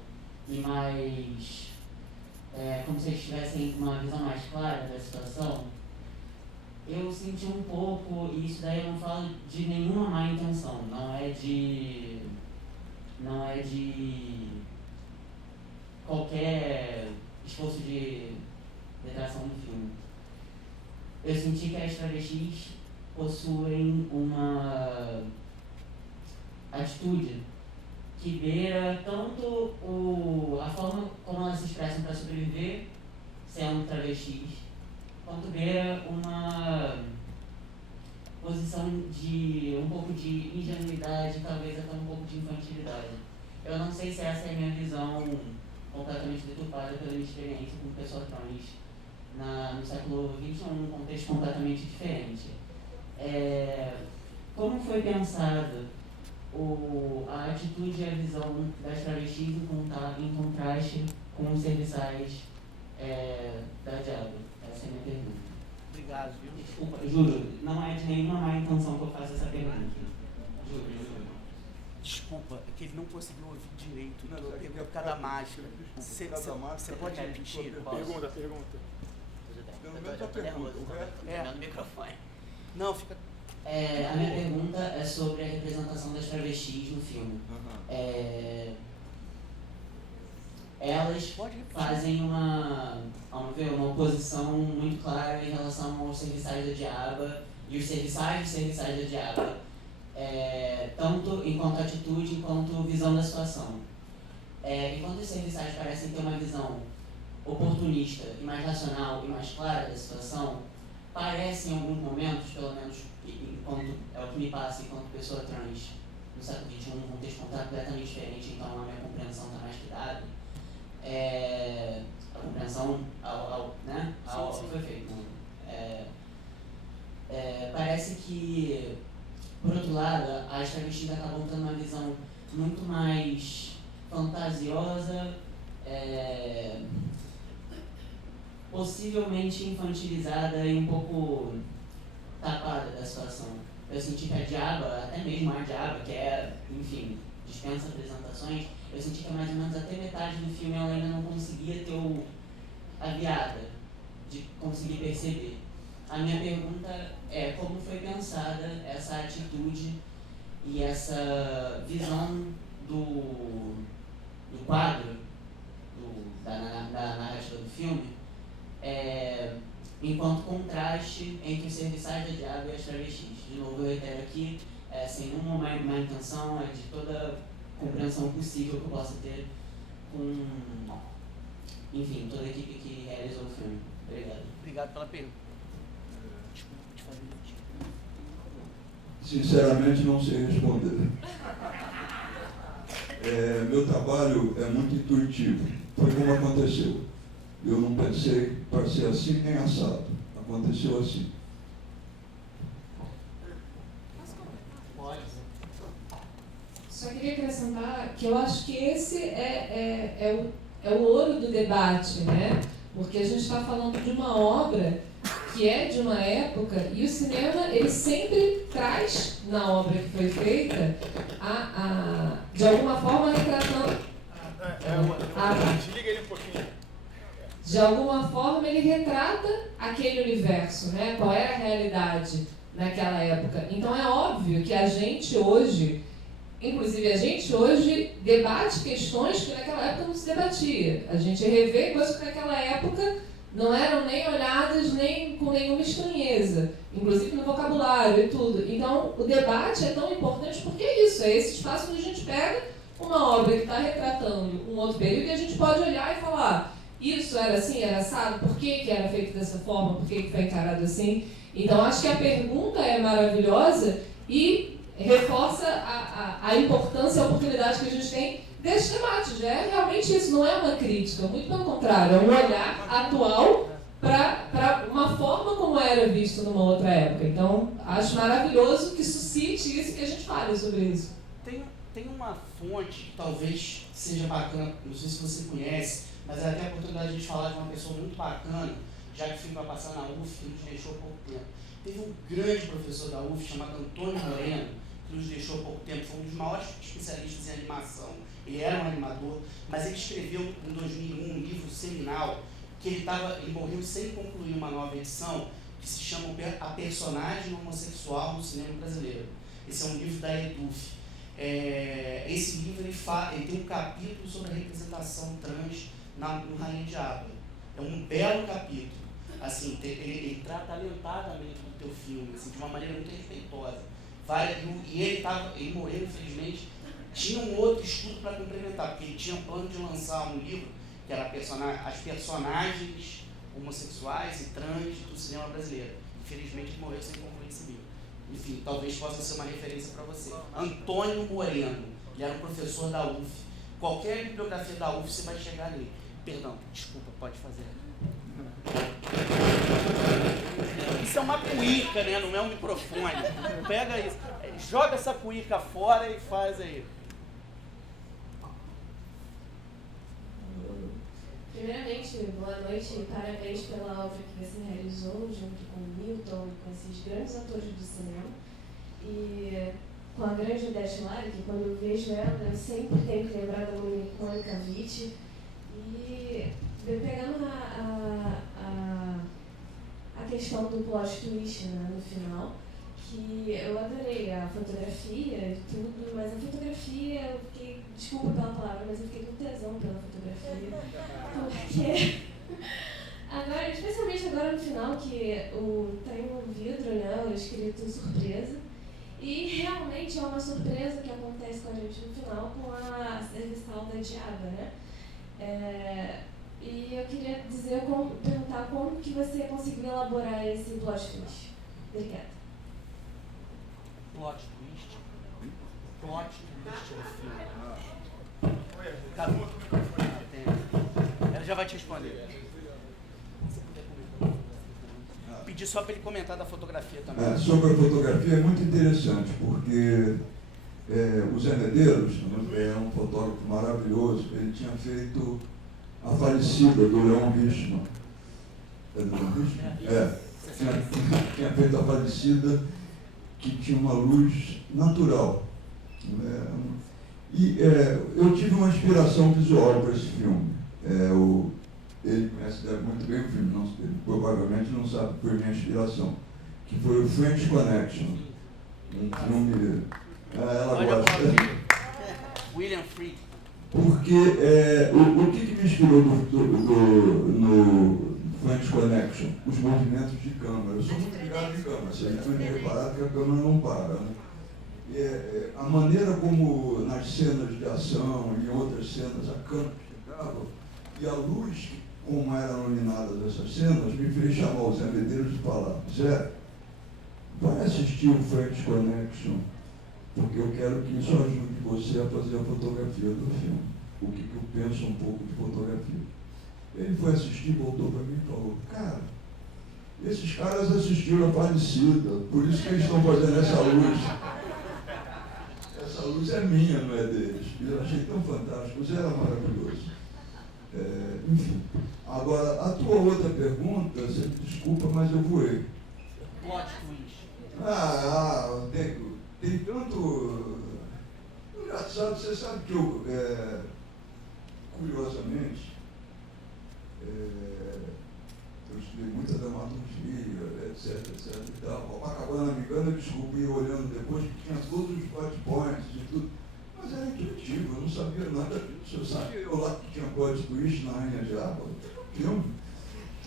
e mais como se eles tivessem uma visão mais clara da situação, eu senti um pouco, e isso daí eu não falo de nenhuma má intenção, não é de qualquer esforço de retração do filme. Eu senti que as travestis possuem uma atitude que beira tanto a forma como elas se expressam para sobreviver, sendo travestis, quanto beira uma posição de um pouco de ingenuidade, talvez até um pouco de infantilidade. Eu não sei se essa é a minha visão completamente deturpada pela minha experiência como pessoa trans no século XXI, num contexto completamente diferente. Como foi pensado a atitude e a visão das travestis em contraste com os serviçais da Diaba? Essa é a minha pergunta. Obrigado, viu? Desculpa, juro, não é de nenhuma má intenção que eu faço essa pergunta. Juro. Desculpa, é que ele não conseguiu ouvir direito. Não, eu pergunto por causa da máscara. Você pode repetir? Pergunta. Eu tô nervoso, tô pegando o microfone. Não, fica... A minha pergunta é sobre a representação das travestis no filme. Elas fazem uma oposição muito clara em relação aos serviçais da diaba e os serviçais da diaba, tanto enquanto atitude, enquanto visão da situação. Enquanto os serviçais parecem ter uma visão oportunista e mais racional e mais clara da situação, parece em alguns momentos, pelo menos enquanto é o que me passa enquanto pessoa trans no século XXI, num contexto completamente diferente, então a minha compreensão está mais que dada. A compreensão ao que foi feito. Parece que, por outro lado, as travestis acabam tendo uma visão muito mais fantasiosa, possivelmente infantilizada e um pouco tapada da situação. Eu senti que a diaba, até mesmo a diaba, que enfim, dispensa apresentações, eu senti que mais ou menos até metade do filme ela ainda não conseguia ter a virada de conseguir perceber. A minha pergunta é como foi pensada essa atitude e essa visão do quadro, da narrativa do filme, enquanto contraste entre os serviçais da diaba e as travestis. De novo, eu reitero aqui, sem nenhuma má intenção, de toda compreensão possível que eu possa ter com, enfim, toda a equipe que realizou o filme. Obrigado. Obrigado pela pergunta. Sinceramente, não sei responder. Meu trabalho é muito intuitivo. Foi como aconteceu. Eu não pensei para ser assim nem assado. Aconteceu assim. Só queria acrescentar que eu acho que esse é o ouro do debate, né? Porque a gente está falando de uma obra que é de uma época, e o cinema ele sempre traz na obra que foi feita de alguma forma retratando. Desliga ele um pouquinho. De alguma forma ele retrata aquele universo, né? Qual era a realidade naquela época. Então é óbvio que a gente hoje debate questões que naquela época não se debatia. A gente revê coisas que naquela época não eram nem olhadas nem com nenhuma estranheza, inclusive no vocabulário e tudo. Então o debate é tão importante porque é isso, é esse espaço onde a gente pega uma obra que está retratando um outro período e a gente pode olhar e falar: isso era assim, era assado, por que era feito dessa forma, por que foi encarado assim? Então acho que a pergunta é maravilhosa e reforça a importância e a oportunidade que a gente tem desse debate. Já é realmente isso, não é uma crítica, muito pelo contrário, é um olhar atual para uma forma como era visto numa outra época. Então acho maravilhoso que suscite isso e que a gente fale sobre isso. Tem uma fonte que talvez seja bacana, não sei se você conhece, mas é até a oportunidade de a gente falar de uma pessoa muito bacana, já que o filme vai passar na UF, que nos deixou há pouco tempo. Teve um grande professor da UF chamado Antônio Moreno, que nos deixou há pouco tempo, foi um dos maiores especialistas em animação. Ele era um animador, mas ele escreveu em 2001 um livro seminal, que ele morreu sem concluir uma nova edição, que se chama A Personagem Homossexual no Cinema Brasileiro. Esse é um livro da EDUF. Esse livro ele tem um capítulo sobre a representação trans no Rainha Diaba. É um belo capítulo. Assim, ele trata alentadamente do teu filme, assim, de uma maneira muito respeitosa. E ele morreu, infelizmente. Tinha um outro estudo para complementar, porque ele tinha um plano de lançar um livro que era as personagens homossexuais e trans do cinema brasileiro. Infelizmente, ele morreu sem concluir esse livro. Enfim, talvez possa ser uma referência para você. Antônio Moreno, ele era um professor da UF. Qualquer bibliografia da UF você vai chegar ali. Perdão, desculpa, pode fazer. Isso é uma cuíca, né? Não é um microfone. Pega isso, joga essa cuíca fora e faz aí. Primeiramente, boa noite e parabéns pela obra que você realizou junto com o Milton e com esses grandes atores do cinema. E com a grande Odete Lara, que quando eu vejo ela, eu sempre tenho que lembrar da minha icônica Viti. E pegando questão do plot twist, né, no final, que eu adorei a fotografia e tudo, mas a fotografia, eu fiquei, desculpa pela palavra, mas eu fiquei com tesão pela fotografia, porque agora, especialmente agora no final, que tem um vidro, né, escrito surpresa, e realmente é uma surpresa que acontece com a gente no final com a serviçal da Diaba, né? E eu queria perguntar como que você conseguiu elaborar esse plot twist. Obrigada. Plot twist? Plot twist no filme. Ela já vai te responder. Pedir só para ele comentar da fotografia também. Sobre a fotografia é muito interessante, porque o Zé Medeiros é um fotógrafo maravilhoso. Ele tinha feito a falecida do Leon Richman. É do Leon Richman? Tinha feito a falecida, que tinha uma luz natural. Eu tive uma inspiração visual para esse filme. Ele conhece muito bem o filme, ele provavelmente não sabe que foi minha inspiração, que foi o French Connection, um filme. Ela gosta. William Fried. Porque o que me inspirou no French Connection? Os movimentos de câmera. Eu sou muito ligado em câmera, vocês já tinham reparado que a câmera não para, né? A maneira como nas cenas de ação e em outras cenas a câmera chegava e a luz, como eram iluminadas essas cenas, me fez chamar o Zé Medeiros e falar: Zé, vai assistir o French Connection, porque eu quero que isso ajude você a fazer a fotografia do filme. O que eu penso um pouco de fotografia. Ele foi assistir, voltou para mim e falou: cara, esses caras assistiram a falecida, por isso que eles estão fazendo essa luz. Essa luz é minha, não é deles. Eu achei tão fantástico, o Zé era maravilhoso. Enfim. Agora, a tua outra pergunta, você me desculpa, mas eu voei. Plot twist. Tem tanto. Engraçado, você sabe que eu, curiosamente, eu estudei muita dramaturgia, etc e tal. Copacabana, me engano, eu descobri olhando depois que tinha todos os plot points e tudo. Mas era intuitivo, eu não sabia nada disso. Eu sabia lá que tinha plot twist na Rainha Diaba, filme.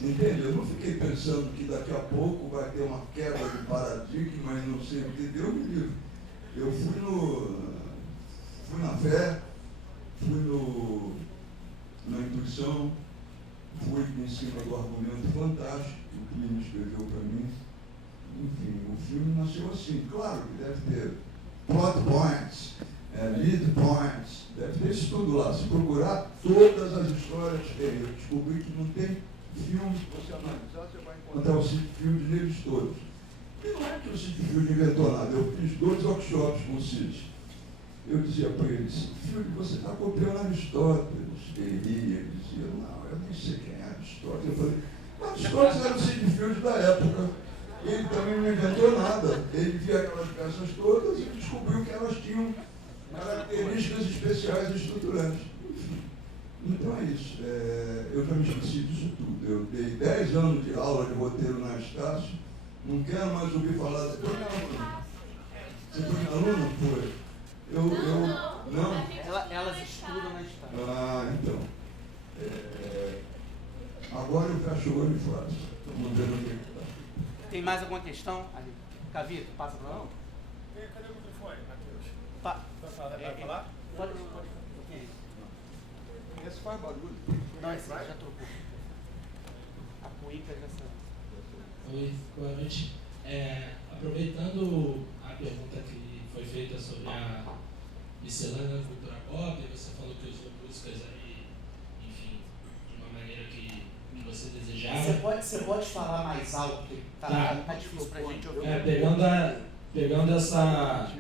Entende? Eu não fiquei pensando que daqui a pouco vai ter uma quebra de paradigma e não sei o que. Deu me livre. Eu fui na fé, fui na intuição, fui em cima do argumento fantástico que o Plínio escreveu para mim. Enfim, o filme nasceu assim. Claro que deve ter plot points, lead points, deve ter isso tudo lá. Se procurar, todas as histórias tem. Eu descobri que não tem filme que você analisar, você vai encontrar o City Field neles todos. E não é que o City Field inventou nada. Eu fiz 2 workshops com o City. Eu dizia para ele: Field, você está copiando Aristóteles. Ele dizia: não, eu nem sei quem é Aristóteles. Eu falei: Aristóteles era o City Field da época. Ele também não inventou nada. Ele via aquelas peças todas e descobriu que elas tinham características especiais e estruturantes. Enfim. Então é isso. Eu já me esqueci disso tudo. Eu dei 10 anos de aula de roteiro na Estácio. Não quero mais ouvir falar. Você foi minha aluna? Você foi minha aluna? Foi. Não? Elas estudam na Estácio. Então. Agora eu fecho o olho e faço. Vamos ver o que está. Tem mais alguma questão? Ali. Cavito, passa para lá. Cadê o microfone, Matheus? Vai falar? Pode. Esse faz barulho. Não, esse já trocou. A cuíca já saiu. Oi, boa noite. Aproveitando a pergunta que foi feita sobre a miscelânea da cultura pop, você falou que usou músicas aí, enfim, de uma maneira que você desejava. Você pode falar mais alto, porque tá difícil pra gente ouvir. Pegando essa...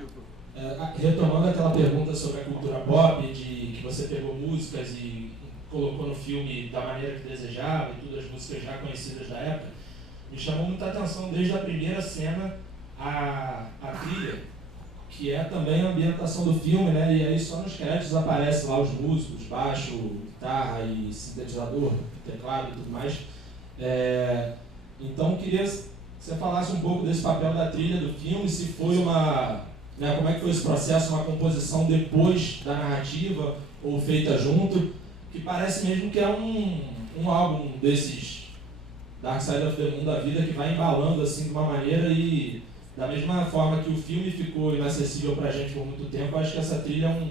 retomando aquela pergunta sobre a cultura pop, de que você pegou músicas e colocou no filme da maneira que desejava e tudo, as músicas já conhecidas da época, me chamou muita atenção desde a primeira cena a trilha, que é também a ambientação do filme, né? E aí só nos créditos aparecem lá os músicos, baixo, guitarra e sintetizador, teclado e tudo mais. Então, queria que você falasse um pouco desse papel da trilha do filme, se foi uma... Né, como é que foi esse processo, uma composição depois da narrativa ou feita junto, que parece mesmo que é um álbum desses Dark Side of the Moon da vida que vai embalando assim de uma maneira e da mesma forma que o filme ficou inacessível pra gente por muito tempo, acho que essa trilha é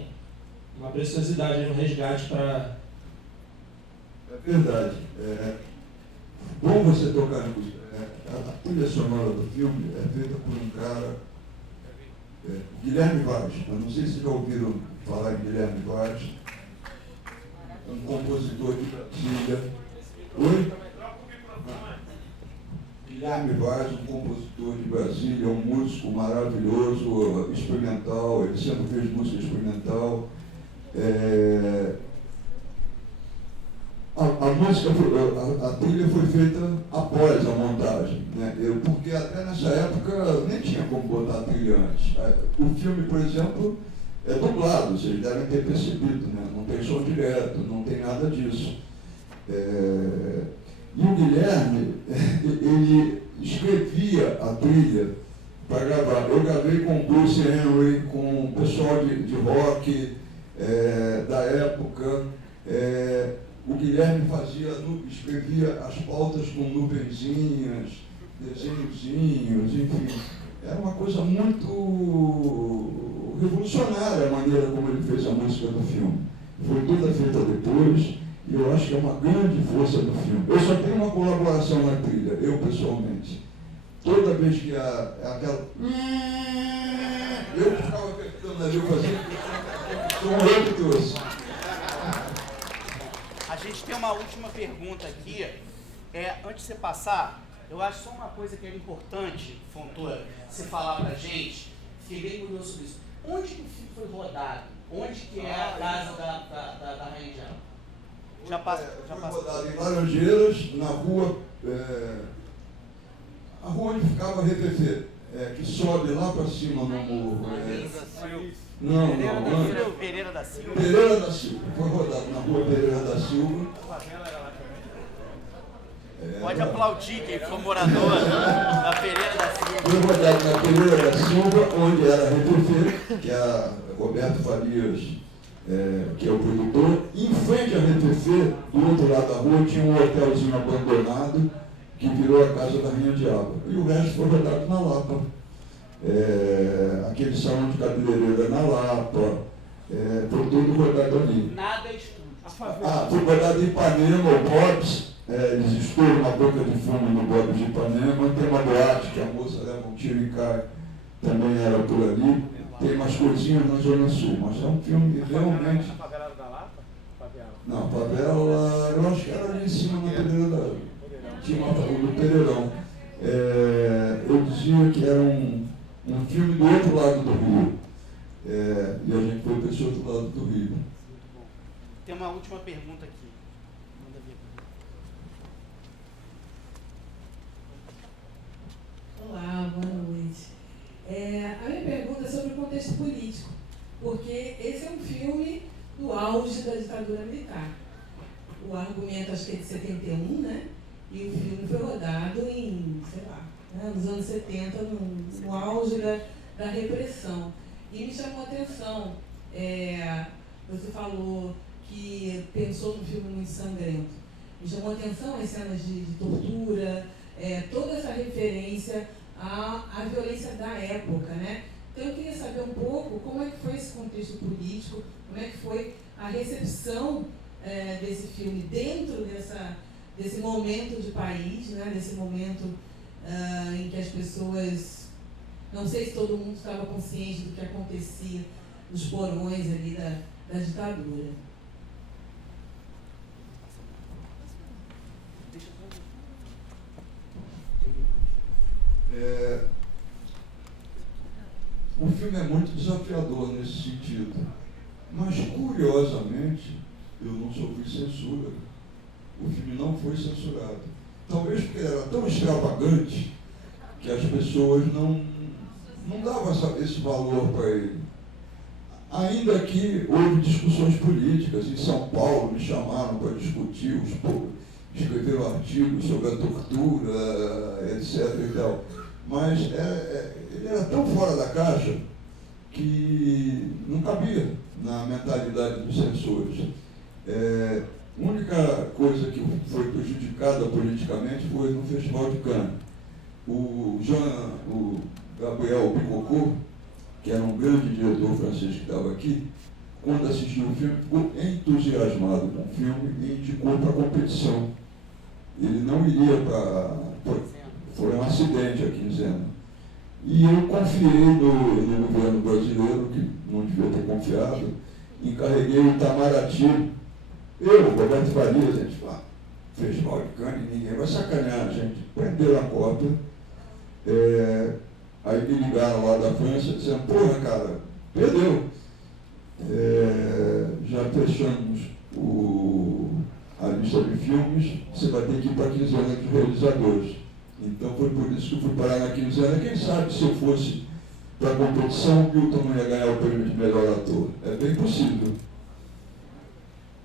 uma preciosidade, um resgate para... É verdade. Bom você tocar música. A trilha sonora do filme é feita por um cara, Guilherme Vaz. Eu não sei se já ouviram falar em Guilherme Vaz, um compositor de Brasília. Oi? Guilherme Vaz, um compositor de Brasília, um músico maravilhoso, experimental, ele sempre fez música experimental. A trilha foi feita após a montagem, né? Porque até nessa época nem tinha como botar a trilha antes. O filme, por exemplo, é dublado, vocês devem ter percebido, né? Não tem som direto, não tem nada disso. E o Guilherme, ele escrevia a trilha para gravar. Eu gravei com o Bruce Henry, com o pessoal de rock da época. O Guilherme escrevia as pautas com nuvenzinhas, desenhozinhos, enfim. Era uma coisa muito revolucionária a maneira como ele fez a música do filme. Foi toda feita depois e eu acho que é uma grande força do filme. Eu só tenho uma colaboração na trilha, eu pessoalmente. Toda vez que aquela... Eu ficava apertando ali, eu fazia... Sou que trouxe. A gente tem uma última pergunta aqui. Antes de você passar, eu acho só uma coisa que era importante, Fontoura, você falar pra gente. Fiquei bem curioso sobre isso. Onde que o filme foi rodado? Onde que é a casa da Rainha Diaba? Foi rodado em Laranjeiras, na rua... a rua onde ficava a RPF, que sobe lá para cima no morro. Pereira da Silva. Pereira da Silva. Foi rodado na rua Pereira da Silva. Pode aplaudir quem for morador da Pereira da Silva. Foi rodado na Pereira da Silva, onde era a RPF, que é a Roberto Farias, que é o produtor. E em frente à RPF, do outro lado da rua, tinha um hotelzinho abandonado, que virou a casa da Rainha Diaba. E o resto foi rodado na Lapa. Aquele salão de cabeleireiro na Lapa, foi tudo rodado ali. Nada é estúdio. Foi rodado em Ipanema, o Bob's, eles estouram uma boca de fumo no Bob's de Ipanema, tem uma boate que a moça leva um tiro e cai, também era por ali, tem umas coisinhas na Zona Sul, mas é um filme realmente... A favela da Lapa? Não, a favela, eu acho que era ali em cima na Pereira da... Tinha uma favela do Pereirão. Eu dizia que era um filme do outro lado do Rio. E a gente foi para esse outro lado do Rio. Tem uma última pergunta aqui. Manda ver. Olá, boa noite. A minha pergunta é sobre o contexto político, porque esse é um filme do auge da ditadura militar. O argumento acho que é de 71, né? E o filme foi rodado em, sei lá, né, nos anos 70, no auge da repressão. E me chamou a atenção, você falou que pensou no filme muito sangrento. Me chamou a atenção as cenas de tortura, toda essa referência à violência da época, né? Então eu queria saber um pouco como é que foi esse contexto político, como é que foi a recepção desse filme dentro desse momento de país, né? Desse momento em que as pessoas, não sei se todo mundo estava consciente do que acontecia nos porões ali da ditadura. O filme é muito desafiador nesse sentido, mas curiosamente eu não sofri censura. O filme não foi censurado. Talvez porque era tão extravagante que as pessoas não davam esse valor para ele. Ainda que houve discussões políticas, em São Paulo me chamaram para discutir escreveram artigos sobre a tortura, etc. e tal. Mas ele era tão fora da caixa que não cabia na mentalidade dos censores. A única coisa que foi prejudicada politicamente foi no Festival de Cannes. O Gabriel Picocot, que era um grande diretor francês que estava aqui, quando assistiu o filme, ficou entusiasmado com o filme e indicou para a competição. Ele não iria para... Foi um acidente a quinzena. E eu confiei no governo brasileiro, que não devia ter confiado, encarreguei o Itamaraty. Eu, Roberto Faria, gente, Festival de Cannes, ninguém vai sacanear a gente. Prenderam a cópia. Aí me ligaram lá da França dizendo, porra, cara, perdeu. Já fechamos a lista de filmes, você vai ter que ir para a quinzena dos realizadores. Então foi por isso que eu fui parar na quinzena. Quem sabe se eu fosse para a competição, o Milton não ia ganhar o prêmio de melhor ator. É bem possível.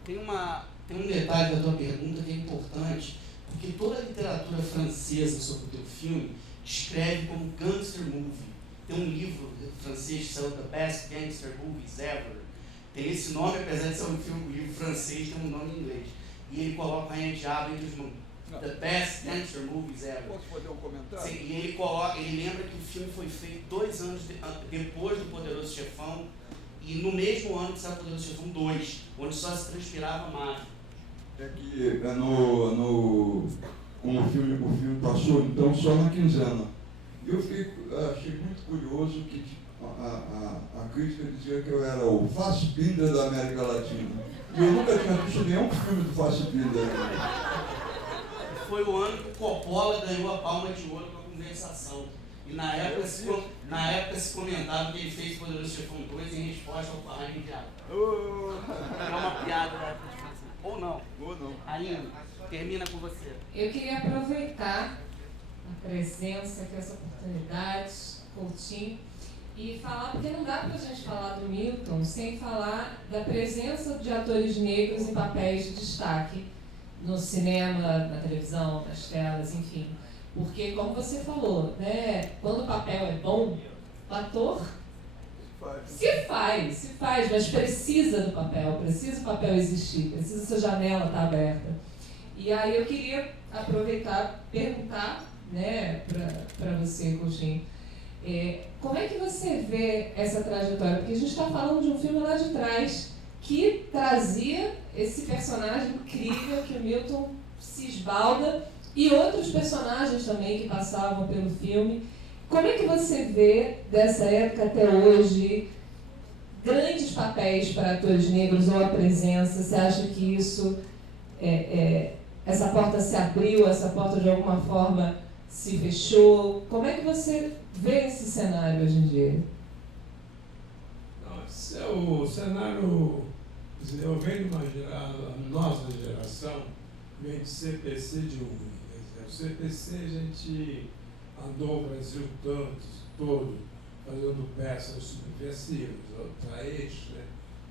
Tem um detalhe da tua pergunta que é importante, porque toda a literatura francesa sobre o teu filme descreve como gangster movie. Tem um livro francês que saiu The Best Gangster Movies Ever. Tem esse nome, apesar de ser um livro francês, tem um nome em inglês. E ele coloca a Rainha Diabo entre os nomes. The Best Gangster Movies Ever. Posso fazer um comentário? Sim, e ele lembra que o filme foi feito 2 anos depois do Poderoso Chefão, e no mesmo ano que saiu o Poderoso Chefão 2, onde só se transpirava mágica. É que como o filme passou então só na quinzena. Eu achei muito curioso que a crítica dizia que eu era o Fassbinder da América Latina. E eu nunca tinha visto nenhum filme do Fassbinder. Foi o ano que o Coppola ganhou a Palma de Ouro com a Conversação. E na época se comentava que ele fez Poderoso Chefão 2 em resposta ao Rainha Diabo. É uma piada da época de fazer. Ou não. Rainha, termina com você. Eu queria aproveitar a presença aqui, essa oportunidade, Coutinho, e falar, porque não dá pra gente falar do Milton sem falar da presença de atores negros em papéis de destaque no cinema, na televisão, nas telas, enfim. Porque, como você falou, né, quando o papel é bom, o ator se faz, mas precisa do papel existir, precisa essa janela estar aberta. E aí eu queria aproveitar, perguntar, né, para você, Coutinho, como é que você vê essa trajetória? Porque a gente está falando de um filme lá de trás que trazia esse personagem incrível que o Milton se esbalda e outros personagens também que passavam pelo filme. Como é que você vê dessa época até hoje grandes papéis para atores negros ou a presença? Você acha que isso, essa porta se abriu, essa porta de alguma forma se fechou? Como é que você vê esse cenário hoje em dia? O cenário, eu venho de a nossa geração vem de CPC de Uni. O CPC a gente andou o Brasil todo fazendo peças subversivas, o Traeixo, né?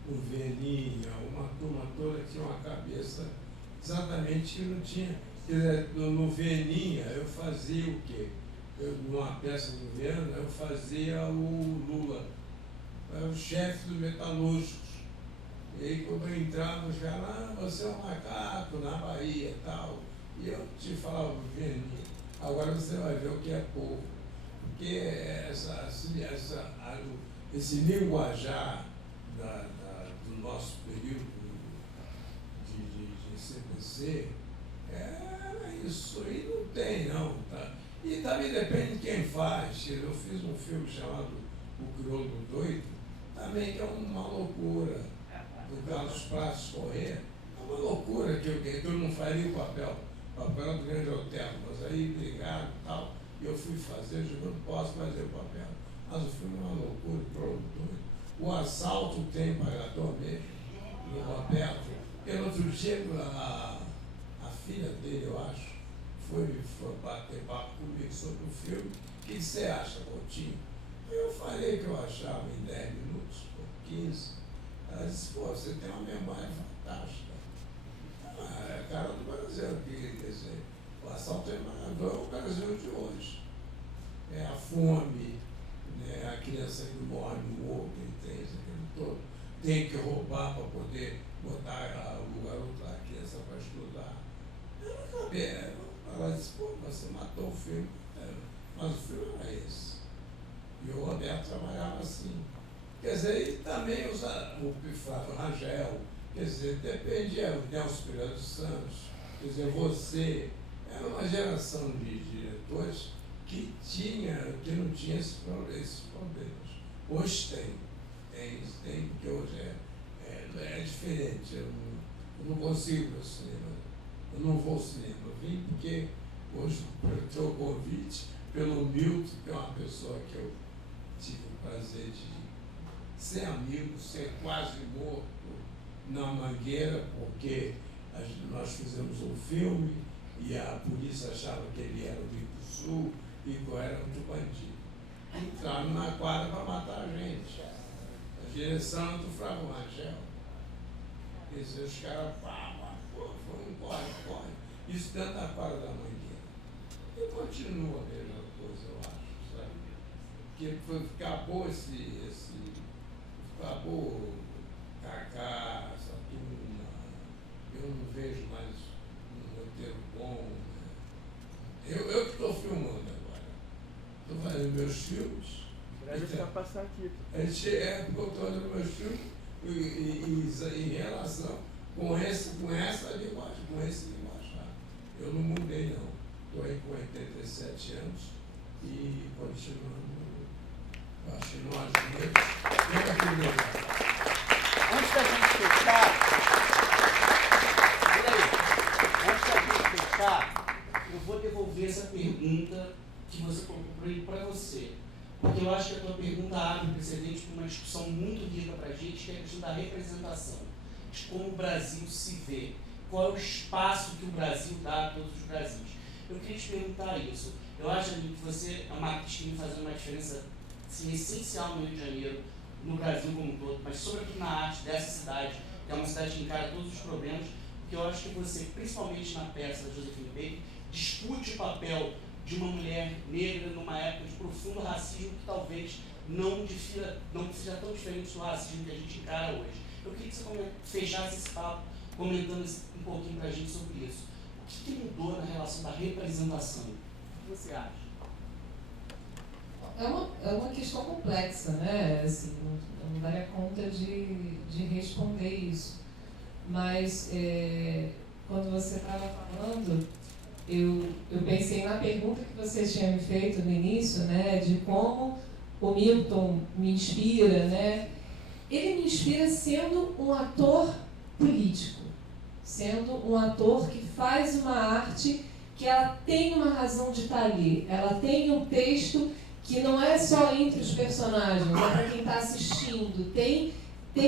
O Veninha, uma turma toda que tinha uma cabeça exatamente que não tinha. Quer dizer, no Veninha eu fazia o quê? Numa peça do Viana eu fazia o Lula, o chefe dos metalúrgicos. E aí quando eu entrava, os caras, você é um macaco na Bahia e tal. E eu te falava, Veninha, agora você vai ver o que é povo. Porque esse linguajar do nosso período de CPC era isso, e não tem não. Tá? E também depende de quem faz. Eu fiz um filme chamado O Crioulo Doido, também que é uma loucura, do Carlos Pratos Corrêa. É uma loucura que eu não faria o papel do Grande Otelo, mas aí brigaram e tal, e eu fui fazer, eu não posso fazer o papel. Mas o filme é uma loucura, produtor. O assalto tem pagador mesmo, no Roberto. E no outro dia, a filha dele, eu acho, foi bater papo comigo sobre o filme. O que você acha, Coutinho? Eu falei que eu achava em 10 minutos, ou 15. Ela disse, pô, você tem uma memória fantástica. É cara do Brasil, que assalto é o Brasil de hoje. É a fome, né, a criança que morre no ovo, tem isso, aquilo todo. Tem que roubar para poder botar o garoto, a criança para estudar. Ela disse, pô, você matou o filme. Mas o filme era esse. E o Roberto trabalhava assim. Quer dizer, e também o Flávio Rangel, quer dizer, dependia, o Nelson Pereira dos Santos, quer dizer, você, era uma geração de diretores que não tinha esses problemas. Hoje tem, porque hoje é diferente. Eu não consigo ir ao cinema, eu não vou ao cinema. Eu vim porque hoje eu o convite pelo Milton, que é uma pessoa que eu tive o prazer de ser amigo, ser quase morto na Mangueira, porque nós fizemos um filme e a polícia achava que ele era do Rio do Sul e que eu era muito bandido. Entraram na quadra para matar a gente. A direção do Flávio Rangel. Quer dizer, os caras, foi um corre. Isso dentro da quadra da Mangueira. E continua a mesma coisa, eu acho, sabe? Porque acabou acabou Cacá, essa turma, eu não vejo mais um roteiro bom. Né? Eu que estou filmando agora. Estou fazendo meus filmes. Breve você vai passar aqui. A gente estou fazendo meus filmes em relação com essa linguagem, com esse linguajar. Eu não mudei, não. Estou aí com 87 anos e continuando. Acho que não ajuda. Antes da gente fechar, eu vou devolver essa pergunta que você colocou para você. Porque eu acho que a tua pergunta abre precedente para uma discussão muito rica para a gente, que é a questão da representação, de como o Brasil se vê, qual é o espaço que o Brasil dá a todos os Brasis. Eu queria te perguntar isso. Eu acho que você é uma atriz que vem fazendo uma diferença assim, essencial no Rio de Janeiro, no Brasil como um todo, mas sobretudo na arte dessa cidade, que é uma cidade que encara todos os problemas, porque eu acho que você, principalmente na peça da Josephine Baker, discute o papel de uma mulher negra numa época de profundo racismo que talvez não seja tão diferente do racismo que a gente encara hoje. Eu queria que você fechasse esse papo comentando um pouquinho pra gente sobre isso. O que mudou na relação da representação? O que você acha? É uma questão complexa, né? Assim, não daria conta de responder isso. Mas, quando você estava falando, eu pensei na pergunta que você tinha me feito no início, né? De como o Milton me inspira, né? Ele me inspira sendo um ator político, sendo um ator que faz uma arte que ela tem uma razão de estar ali. Ela tem um texto que não é só entre os personagens, é para quem está assistindo, tem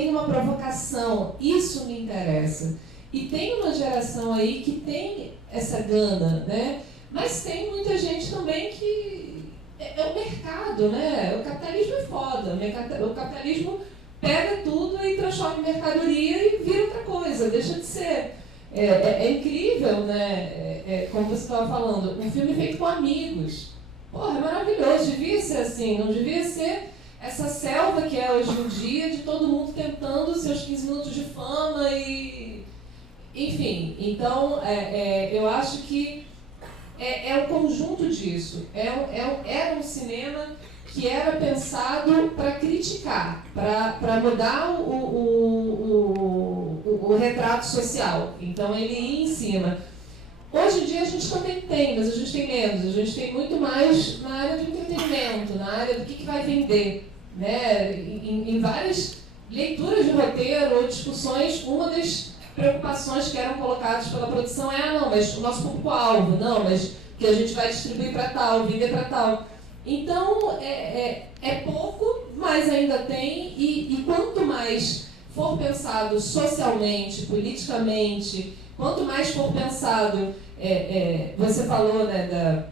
uma provocação, isso me interessa. E tem uma geração aí que tem essa gana, né? Mas tem muita gente também que é o mercado, né? O capitalismo é foda, o capitalismo pega tudo e transforma em mercadoria e vira outra coisa, deixa de ser. É incrível, né? Como você estava falando, um filme feito com amigos. Porra, é maravilhoso, devia ser assim, não devia ser essa selva que é hoje em dia, de todo mundo tentando seus 15 minutos de fama e... Enfim, então, eu acho que é o conjunto disso. Era um cinema que era pensado para criticar, para mudar o retrato social. Então, ele ia em cima. Hoje em dia a gente também tem, mas a gente tem menos. A gente tem muito mais na área do entretenimento, na área do que vai vender. Né? Em várias leituras de roteiro ou discussões, uma das preocupações que eram colocadas pela produção é não, mas o nosso público-alvo, não, mas que a gente vai distribuir para tal, vender para tal. Então, é pouco, mas ainda tem, e quanto mais for pensado socialmente, politicamente, quanto mais for pensado, você falou, né,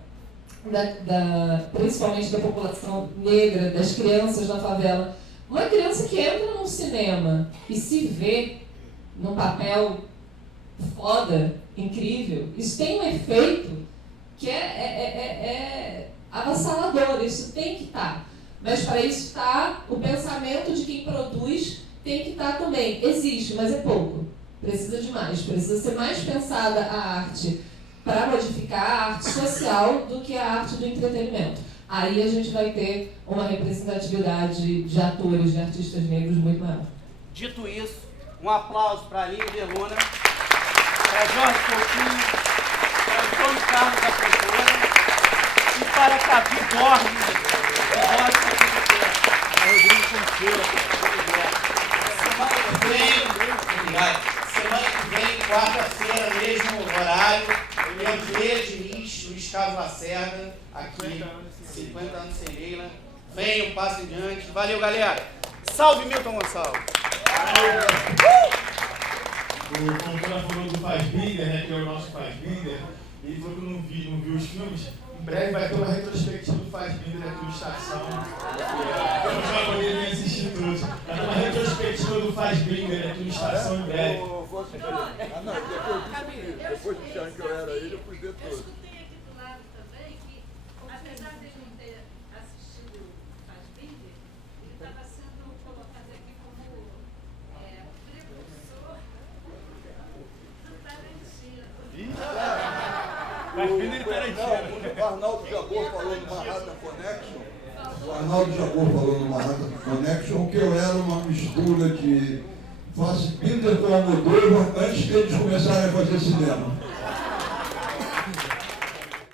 principalmente da população negra, das crianças da favela, uma criança que entra num cinema e se vê num papel foda, incrível, isso tem um efeito que é avassalador, isso tem que estar. Mas para isso está o pensamento de quem produz, tem que estar também. Existe, mas é pouco. Precisa de mais. Precisa ser mais pensada a arte para modificar a arte social do que a arte do entretenimento. Aí a gente vai ter uma representatividade de atores, de artistas negros muito maior. Dito isso, um aplauso para a Aline Deluna, para Jorge Coutinho, para Antônio Carlos da Cultura e para Capi Borges, Semana que vem, quarta-feira, mesmo horário, Luiz Carlos Lacerda, aqui, 50 anos sem Leila. Venham, passem adiante. Valeu, galera. Salve Milton Gonçalves. O Fontoura falou do Fassbinder, né, que é o nosso Fassbinder. Ele falou que não viu os filmes. Em breve vai ter uma retrospectiva do Fassbinder aqui no Estação. Eu não vai poder nem assistir todos. Vai ter uma retrospectiva do Fassbinder aqui no Estação em breve. Depois disseram que eu era ele, eu fui ver Eu tudo. escutei aqui do lado também que, apesar de ele não ter assistido Fassbinder, ele estava sendo colocado aqui como precursor do Tarantino. Fassbinder e Tarantino. O Arnaldo Jabor falou no Manhattan Connection. O Arnaldo Jabor falou no Manhattan Connection que eu era uma mistura de Fassbinder com Almodóvar antes de eles começarem a fazer cinema.